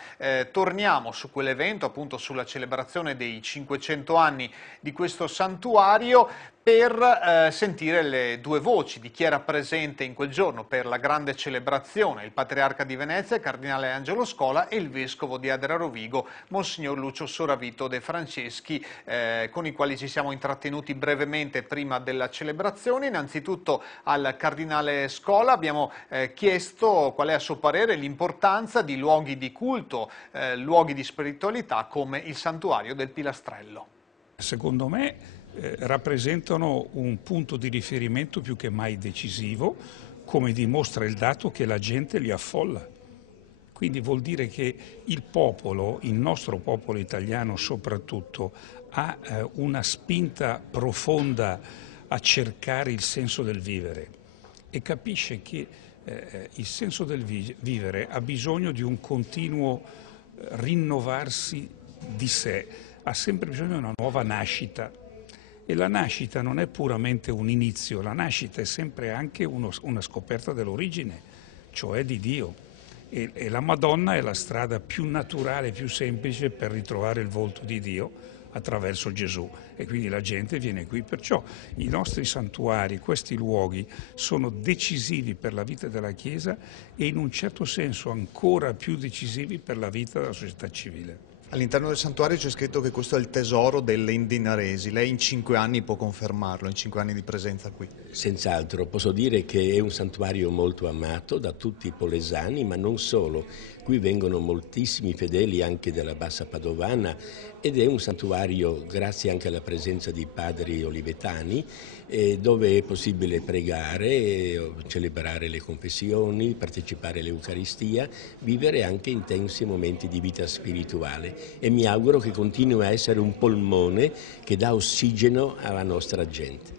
torniamo su quell'evento, appunto sulla celebrazione dei 500 anni di questo santuario, per sentire le due voci di chi era presente in quel giorno per la grande celebrazione, il Patriarca di Venezia, il Cardinale Angelo Scola, e il Vescovo di Adria Rovigo, Monsignor Lucio Soravito De Franceschi, con i quali ci siamo intrattenuti brevemente prima della celebrazione. Innanzitutto al Cardinale Scola abbiamo chiesto qual è a suo parere l'importanza di luoghi di culto, luoghi di spiritualità come il Santuario del Pilastrello. Secondo me rappresentano un punto di riferimento più che mai decisivo, come dimostra il dato che la gente li affolla. Quindi vuol dire che il popolo, il nostro popolo italiano soprattutto, ha una spinta profonda a cercare il senso del vivere e capisce che il senso del vivere ha bisogno di un continuo rinnovarsi di sé, ha sempre bisogno di una nuova nascita. E la nascita non è puramente un inizio, la nascita è sempre anche una scoperta dell'origine, cioè di Dio. E la Madonna è la strada più naturale, più semplice per ritrovare il volto di Dio attraverso Gesù. E quindi la gente viene qui. Perciò i nostri santuari, questi luoghi, sono decisivi per la vita della Chiesa e in un certo senso ancora più decisivi per la vita della società civile. All'interno del santuario c'è scritto che questo è il tesoro delle Indinaresi. Lei in 5 anni può confermarlo, in 5 anni di presenza qui? Senz'altro, posso dire che è un santuario molto amato da tutti i polesani, ma non solo. Qui vengono moltissimi fedeli anche della Bassa Padovana ed è un santuario, grazie anche alla presenza di padri olivetani, dove è possibile pregare, celebrare le confessioni, partecipare all'Eucaristia, vivere anche intensi momenti di vita spirituale. E mi auguro che continui a essere un polmone che dà ossigeno alla nostra gente.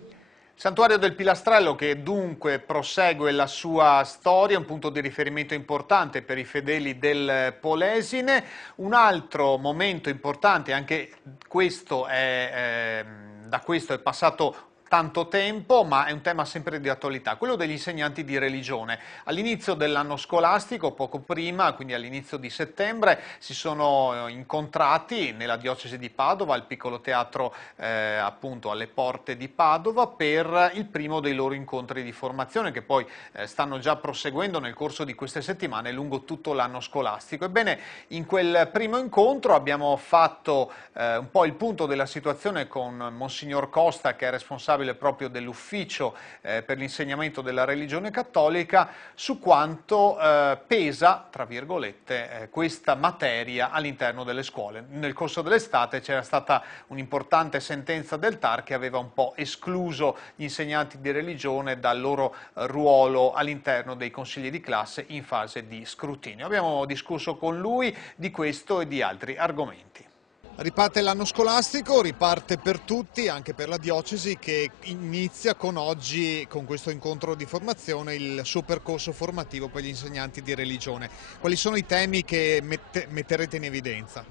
Santuario del Pilastrello che dunque prosegue la sua storia, un punto di riferimento importante per i fedeli del Polesine. Un altro momento importante, anche questo da questo è passato tanto tempo, ma è un tema sempre di attualità, quello degli insegnanti di religione. All'inizio dell'anno scolastico, poco prima, quindi all'inizio di settembre, si sono incontrati nella diocesi di Padova, al piccolo teatro appunto alle porte di Padova, per il primo dei loro incontri di formazione, che poi stanno già proseguendo nel corso di queste settimane lungo tutto l'anno scolastico. Ebbene, in quel primo incontro abbiamo fatto un po' il punto della situazione con Monsignor Costa, che è responsabile proprio dell'ufficio per l'insegnamento della religione cattolica, su quanto pesa, tra virgolette, questa materia all'interno delle scuole. Nel corso dell'estate c'era stata un'importante sentenza del TAR che aveva un po' escluso gli insegnanti di religione dal loro ruolo all'interno dei consigli di classe in fase di scrutinio. Abbiamo discusso con lui di questo e di altri argomenti. Riparte l'anno scolastico, riparte per tutti, anche per la diocesi, che inizia con oggi, con questo incontro di formazione, il suo percorso formativo per gli insegnanti di religione. Quali sono i temi che metterete in evidenza?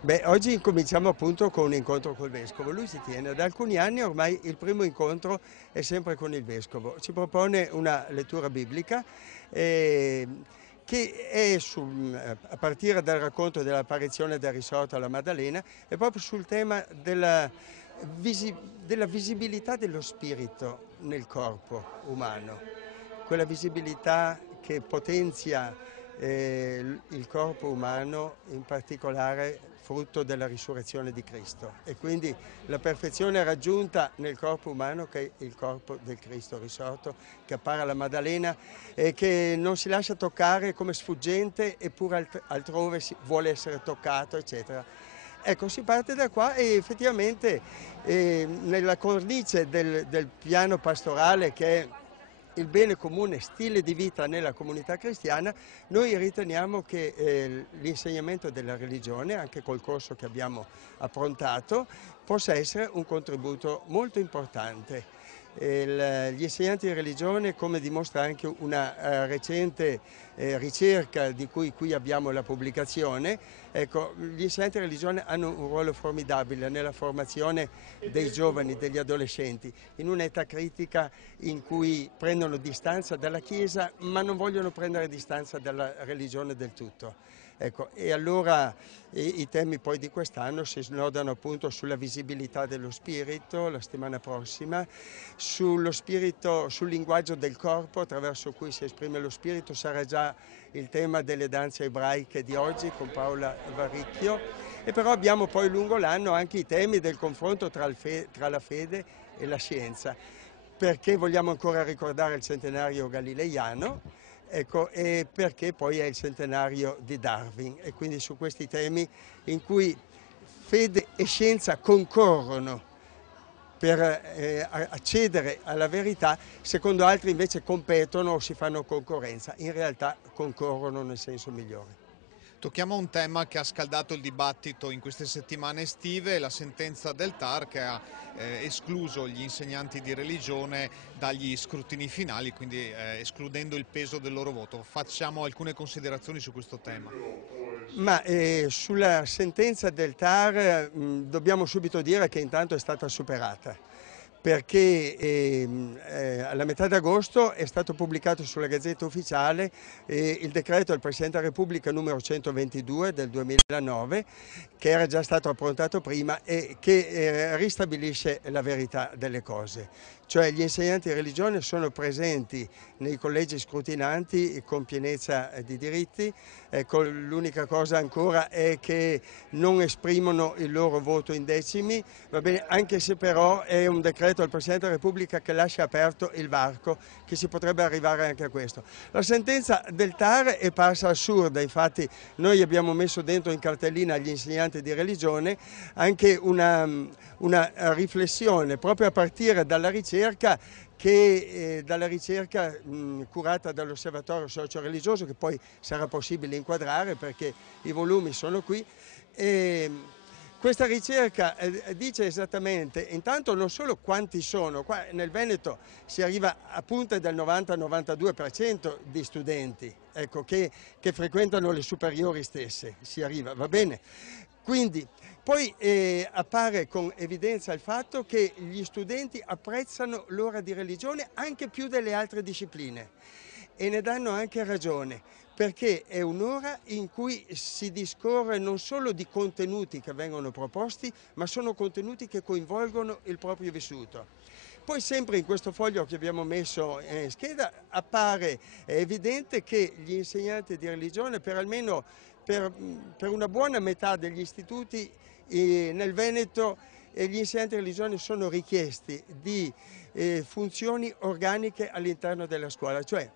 Beh, oggi cominciamo appunto con un incontro col Vescovo. Lui si tiene da alcuni anni, ormai il primo incontro è sempre con il Vescovo. Ci propone una lettura biblica che è a partire dal racconto dell'apparizione del risorto alla Maddalena, è proprio sul tema della visibilità dello spirito nel corpo umano, quella visibilità che potenzia il corpo umano, in particolare frutto della risurrezione di Cristo, e quindi la perfezione raggiunta nel corpo umano, che è il corpo del Cristo risorto, che appare alla Maddalena e che non si lascia toccare come sfuggente, eppure altrove vuole essere toccato, eccetera. Ecco, si parte da qua e effettivamente nella cornice del piano pastorale, che è il bene comune stile di vita nella comunità cristiana, noi riteniamo che l'insegnamento della religione, anche col corso che abbiamo approntato, possa essere un contributo molto importante. Gli insegnanti di religione, come dimostra anche una recente ricerca di cui qui abbiamo la pubblicazione, ecco, gli insegnanti di religione hanno un ruolo formidabile nella formazione dei giovani, degli adolescenti, in un'età critica in cui prendono distanza dalla Chiesa ma non vogliono prendere distanza dalla religione del tutto. Ecco, e allora i temi poi di quest'anno si snodano appunto sulla visibilità dello spirito la settimana prossima, sullo spirito, sul linguaggio del corpo attraverso cui si esprime lo spirito, sarà già il tema delle danze ebraiche di oggi con Paola Varricchio, e però abbiamo poi lungo l'anno anche i temi del confronto tra la fede e la scienza, perché vogliamo ancora ricordare il centenario galileiano. Ecco, e perché poi è il centenario di Darwin, e quindi su questi temi in cui fede e scienza concorrono per accedere alla verità, secondo altri invece competono o si fanno concorrenza, in realtà concorrono nel senso migliore. Tocchiamo un tema che ha scaldato il dibattito in queste settimane estive, la sentenza del TAR che ha escluso gli insegnanti di religione dagli scrutini finali, quindi escludendo il peso del loro voto. Facciamo alcune considerazioni su questo tema. Ma sulla sentenza del TAR dobbiamo subito dire che intanto è stata superata, perché alla metà d'agosto è stato pubblicato sulla Gazzetta Ufficiale il decreto del Presidente della Repubblica numero 122 del 2009, che era già stato approntato prima e che ristabilisce la verità delle cose. Cioè gli insegnanti di religione sono presenti nei collegi scrutinanti con pienezza di diritti, ecco, l'unica cosa ancora è che non esprimono il loro voto in decimi, va bene, anche se però è un decreto del Presidente della Repubblica che lascia aperto il varco, che si potrebbe arrivare anche a questo. La sentenza del TAR è parsa assurda, infatti noi abbiamo messo dentro in cartellina agli insegnanti di religione anche una riflessione proprio a partire dalla ricerca curata dall'Osservatorio Socio-Religioso, che poi sarà possibile inquadrare perché i volumi sono qui. Questa ricerca dice esattamente, intanto non solo quanti sono, qua nel Veneto si arriva a punte del 90-92% di studenti, ecco, che frequentano le superiori stesse, si arriva, va bene? Quindi poi appare con evidenza il fatto che gli studenti apprezzano l'ora di religione anche più delle altre discipline e ne danno anche ragione, perché è un'ora in cui si discorre non solo di contenuti che vengono proposti, ma sono contenuti che coinvolgono il proprio vissuto. Poi sempre in questo foglio che abbiamo messo in scheda appare evidente che gli insegnanti di religione per una buona metà degli istituti nel Veneto gli insegnanti di religione sono richiesti di funzioni organiche all'interno della scuola, cioè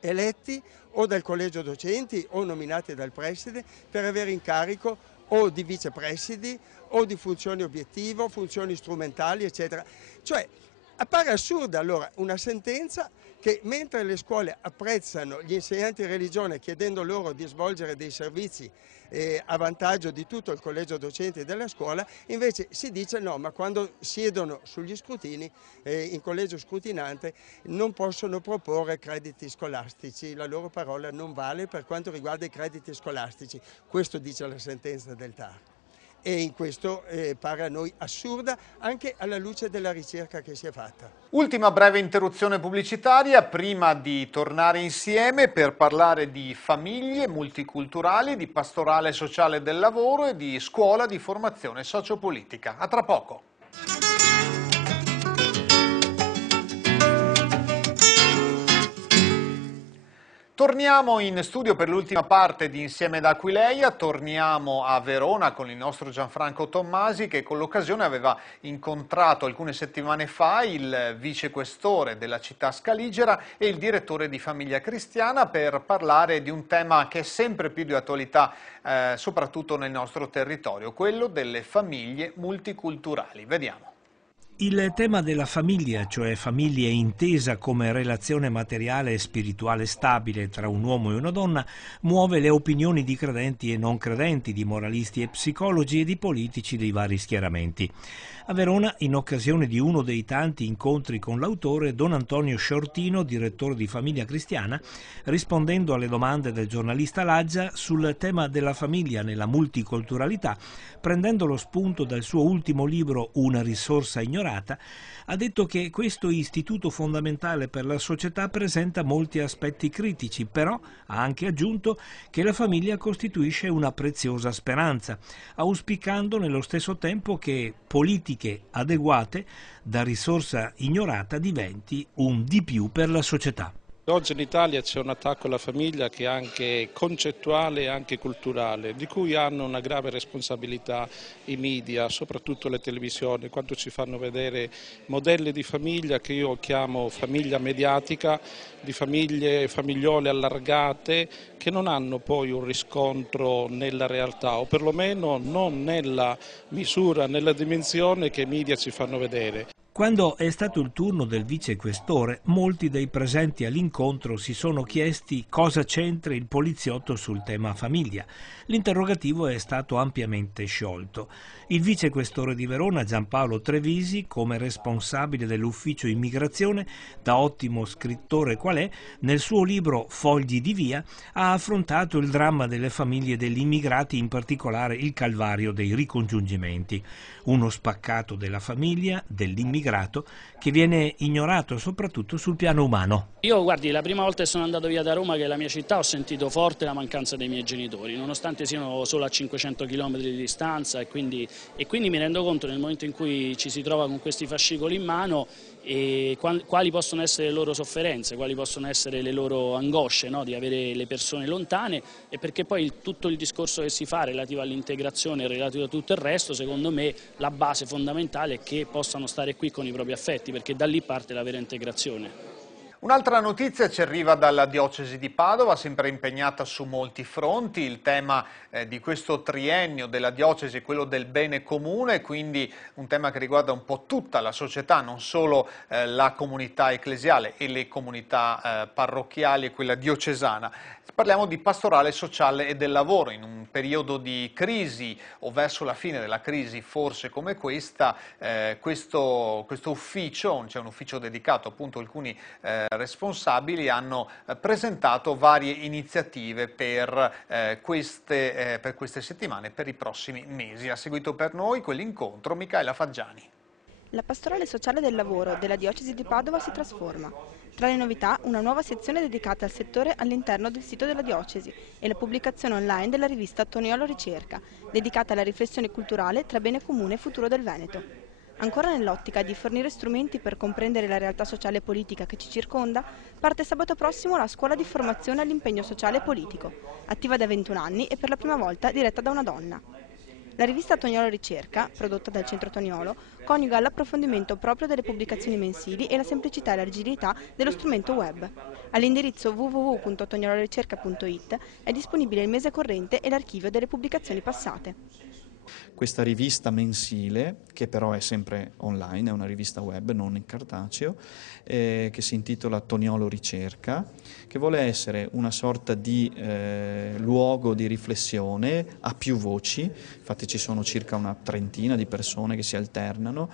eletti o dal collegio docenti o nominati dal preside per avere incarico o di vicepresidi o di funzioni obiettivo, funzioni strumentali, eccetera. Cioè appare assurda allora una sentenza che mentre le scuole apprezzano gli insegnanti di religione chiedendo loro di svolgere dei servizi a vantaggio di tutto il collegio docenti della scuola, invece si dice no, ma quando siedono sugli scrutini in collegio scrutinante non possono proporre crediti scolastici, la loro parola non vale per quanto riguarda i crediti scolastici, questo dice la sentenza del TAR. E in questo pare a noi assurda anche alla luce della ricerca che si è fatta. Ultima breve interruzione pubblicitaria prima di tornare insieme per parlare di famiglie multiculturali, di pastorale sociale del lavoro e di scuola di formazione sociopolitica. A tra poco. Torniamo in studio per l'ultima parte di Insieme da Aquileia, torniamo a Verona con il nostro Gianfranco Tommasi che con l'occasione aveva incontrato alcune settimane fa il vicequestore della città scaligera e il direttore di Famiglia Cristiana per parlare di un tema che è sempre più di attualità soprattutto nel nostro territorio, quello delle famiglie multiculturali. Vediamo. Il tema della famiglia, cioè famiglia intesa come relazione materiale e spirituale stabile tra un uomo e una donna, muove le opinioni di credenti e non credenti, di moralisti e psicologi e di politici dei vari schieramenti. A Verona, in occasione di uno dei tanti incontri con l'autore, Don Antonio Sciortino, direttore di Famiglia Cristiana, rispondendo alle domande del giornalista Laggia sul tema della famiglia nella multiculturalità, prendendo lo spunto dal suo ultimo libro Una risorsa ignorata, ha detto che questo istituto fondamentale per la società presenta molti aspetti critici, però ha anche aggiunto che la famiglia costituisce una preziosa speranza, auspicando nello stesso tempo che politiche adeguate da risorsa ignorata diventi un di più per la società. Oggi in Italia c'è un attacco alla famiglia che è anche concettuale e anche culturale, di cui hanno una grave responsabilità i media, soprattutto le televisioni, quando ci fanno vedere modelli di famiglia che io chiamo famiglia mediatica, di famigliole allargate, che non hanno poi un riscontro nella realtà, o perlomeno non nella misura, nella dimensione che i media ci fanno vedere. Quando è stato il turno del vicequestore, molti dei presenti all'incontro si sono chiesti cosa c'entri il poliziotto sul tema famiglia. L'interrogativo è stato ampiamente sciolto. Il vicequestore di Verona, Giampaolo Trevisi, come responsabile dell'ufficio immigrazione, da ottimo scrittore qual è, nel suo libro Fogli di via, ha affrontato il dramma delle famiglie degli immigrati, in particolare il calvario dei ricongiungimenti. Uno spaccato della famiglia, dell'immigrato, che viene ignorato soprattutto sul piano umano. Io, guardi, la prima volta che sono andato via da Roma, che è la mia città, ho sentito forte la mancanza dei miei genitori, nonostante siano solo a 500 km di distanza, e quindi mi rendo conto nel momento in cui ci si trova con questi fascicoli in mano e quali possono essere le loro sofferenze, quali possono essere le loro angosce, no? Di avere le persone lontane, e perché poi tutto il discorso che si fa relativo all'integrazione, relativo a tutto il resto, secondo me la base fondamentale è che possano stare qui con i propri affetti, perché da lì parte la vera integrazione. Un'altra notizia ci arriva dalla diocesi di Padova, sempre impegnata su molti fronti. Il tema di questo triennio della diocesi è quello del bene comune, quindi un tema che riguarda un po' tutta la società, non solo la comunità ecclesiale e le comunità parrocchiali e quella diocesana. Parliamo di pastorale sociale e del lavoro. In un periodo di crisi o verso la fine della crisi, forse come questa, questo ufficio, c'è un ufficio dedicato, appunto alcuni responsabili hanno presentato varie iniziative per queste settimane, per i prossimi mesi. Ha seguito per noi quell'incontro Micaela Faggiani. La pastorale sociale del lavoro della diocesi di Padova si trasforma. Tra le novità, una nuova sezione dedicata al settore all'interno del sito della diocesi e la pubblicazione online della rivista Toniolo Ricerca, dedicata alla riflessione culturale tra bene comune e futuro del Veneto. Ancora nell'ottica di fornire strumenti per comprendere la realtà sociale e politica che ci circonda, parte sabato prossimo la scuola di formazione all'impegno sociale e politico, attiva da 21 anni e per la prima volta diretta da una donna. La rivista Toniolo Ricerca, prodotta dal Centro Toniolo, coniuga l'approfondimento proprio delle pubblicazioni mensili e la semplicità e l'agilità dello strumento web. All'indirizzo www.tonioloricerca.it è disponibile il mese corrente e l'archivio delle pubblicazioni passate. Questa rivista mensile, che però è sempre online, è una rivista web, non in cartaceo, che si intitola Toniolo Ricerca, che vuole essere una sorta di luogo di riflessione a più voci. Infatti ci sono circa una trentina di persone che si alternano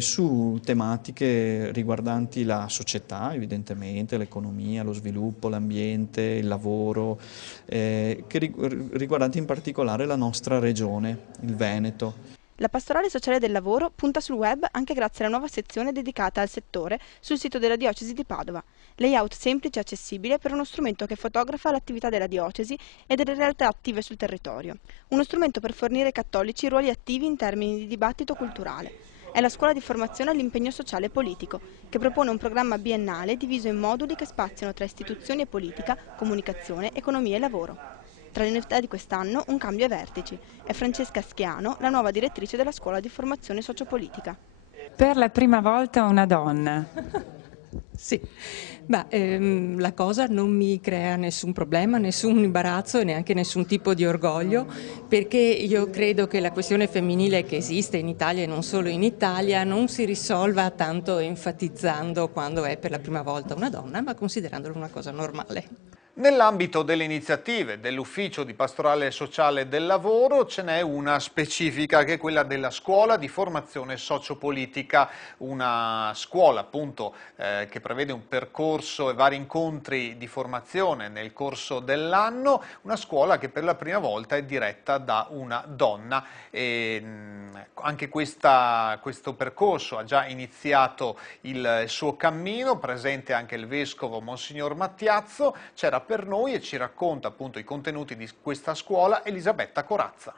su tematiche riguardanti la società, evidentemente, l'economia, lo sviluppo, l'ambiente, il lavoro, che riguardanti in particolare la nostra regione, il Veneto. La pastorale sociale del lavoro punta sul web anche grazie alla nuova sezione dedicata al settore sul sito della diocesi di Padova. Layout semplice e accessibile per uno strumento che fotografa l'attività della diocesi e delle realtà attive sul territorio. Uno strumento per fornire ai cattolici ruoli attivi in termini di dibattito culturale. È la scuola di formazione all'impegno sociale e politico, che propone un programma biennale diviso in moduli che spaziano tra istituzioni e politica, comunicazione, economia e lavoro. Tra le novità di quest'anno, un cambio ai vertici. È Francesca Schiano, la nuova direttrice della scuola di formazione sociopolitica. Per la prima volta una donna. Sì, ma la cosa non mi crea nessun problema, nessun imbarazzo e neanche nessun tipo di orgoglio, perché io credo che la questione femminile che esiste in Italia e non solo in Italia non si risolva tanto enfatizzando quando è per la prima volta una donna, ma considerandola una cosa normale. Nell'ambito delle iniziative dell'Ufficio di Pastorale Sociale del Lavoro ce n'è una specifica che è quella della Scuola di Formazione Sociopolitica, una scuola appunto che prevede un percorso e vari incontri di formazione nel corso dell'anno, una scuola che per la prima volta è diretta da una donna. E anche questo percorso ha già iniziato il suo cammino, presente anche il Vescovo Monsignor Mattiazzo. C'era per noi e ci racconta appunto i contenuti di questa scuola Elisabetta Corazza.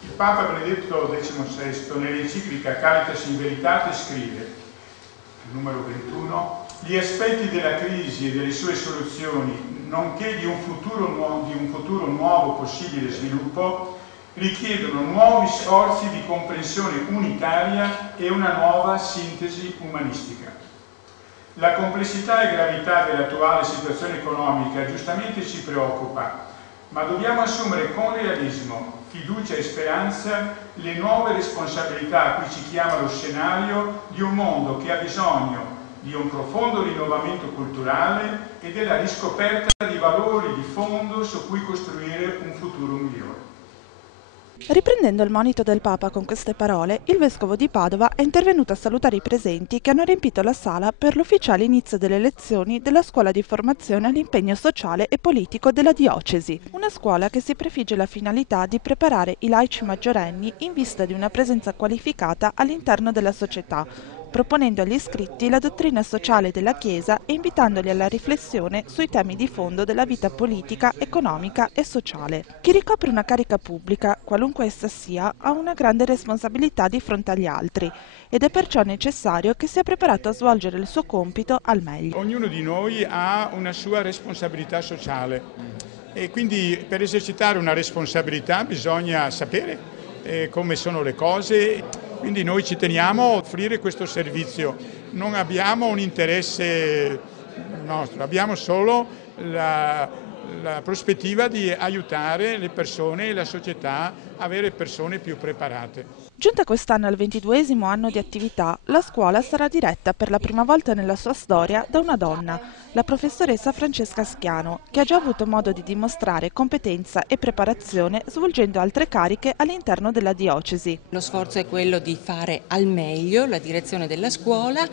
Il Papa Benedetto XVI nell'enciclica Caritas in Veritate scrive, il numero 21, gli aspetti della crisi e delle sue soluzioni, nonché di un futuro nuovo possibile sviluppo, richiedono nuovi sforzi di comprensione unitaria e una nuova sintesi umanistica. La complessità e gravità dell'attuale situazione economica giustamente ci preoccupa, ma dobbiamo assumere con realismo, fiducia e speranza le nuove responsabilità a cui ci chiama lo scenario di un mondo che ha bisogno di un profondo rinnovamento culturale e della riscoperta di valori di fondo su cui costruire un futuro migliore. Riprendendo il monito del Papa con queste parole, il Vescovo di Padova è intervenuto a salutare i presenti che hanno riempito la sala per l'ufficiale inizio delle lezioni della Scuola di Formazione all'impegno sociale e politico della Diocesi. Una scuola che si prefigge la finalità di preparare i laici maggiorenni in vista di una presenza qualificata all'interno della società, proponendo agli iscritti la dottrina sociale della Chiesa e invitandoli alla riflessione sui temi di fondo della vita politica, economica e sociale. Chi ricopre una carica pubblica, qualunque essa sia, ha una grande responsabilità di fronte agli altri ed è perciò necessario che sia preparato a svolgere il suo compito al meglio. Ognuno di noi ha una sua responsabilità sociale e quindi per esercitare una responsabilità bisogna sapere come sono le cose. Quindi noi ci teniamo a offrire questo servizio, non abbiamo un interesse nostro, abbiamo solo la prospettiva di aiutare le persone e la società a avere persone più preparate. Giunta quest'anno al 22esimo anno di attività, la scuola sarà diretta per la prima volta nella sua storia da una donna, la professoressa Francesca Schiano, che ha già avuto modo di dimostrare competenza e preparazione svolgendo altre cariche all'interno della diocesi. Lo sforzo è quello di fare al meglio la direzione della scuola,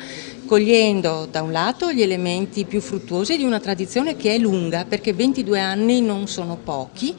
cogliendo da un lato gli elementi più fruttuosi di una tradizione che è lunga, perché 22 anni non sono pochi,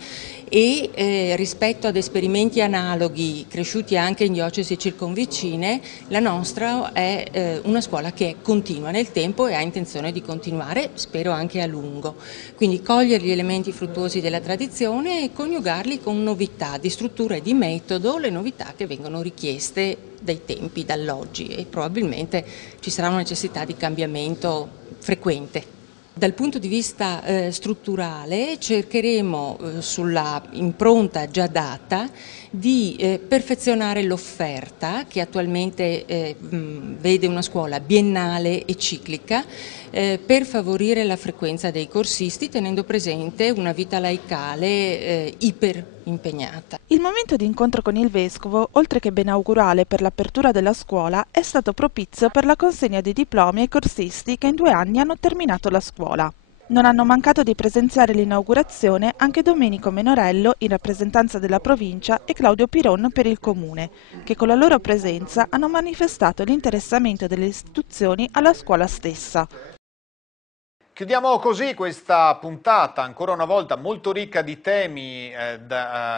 e rispetto ad esperimenti analoghi cresciuti anche in diocesi circonvicine, la nostra è una scuola che è continua nel tempo e ha intenzione di continuare, spero anche a lungo. Quindi cogliere gli elementi fruttuosi della tradizione e coniugarli con novità di struttura e di metodo, le novità che vengono richieste dai tempi, dall'oggi, e probabilmente ci sarà una necessità di cambiamento frequente. Dal punto di vista strutturale cercheremo sulla impronta già data di perfezionare l'offerta che attualmente vede una scuola biennale e ciclica per favorire la frequenza dei corsisti tenendo presente una vita laicale iper impegnata. Il momento di incontro con il Vescovo, oltre che benaugurale per l'apertura della scuola, è stato propizio per la consegna di diplomi ai corsisti che in 2 anni hanno terminato la scuola. Non hanno mancato di presenziare l'inaugurazione anche Domenico Menorello in rappresentanza della provincia e Claudio Piron per il Comune, che con la loro presenza hanno manifestato l'interessamento delle istituzioni alla scuola stessa. Chiudiamo così questa puntata, ancora una volta molto ricca di temi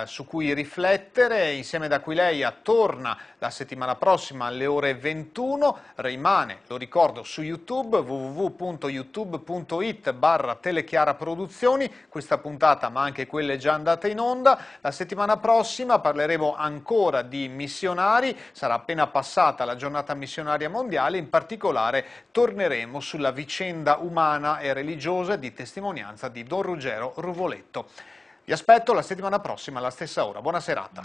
su cui riflettere. Insieme da Aquileia torna la settimana prossima alle ore 21, rimane, lo ricordo, su YouTube, www.youtube.it/Telechiara Produzioni, questa puntata ma anche quelle già andate in onda. La settimana prossima parleremo ancora di missionari, sarà appena passata la giornata missionaria mondiale, in particolare torneremo sulla vicenda umana e religiosa di testimonianza di Don Ruggero Ruvoletto. Vi aspetto la settimana prossima alla stessa ora. Buona serata.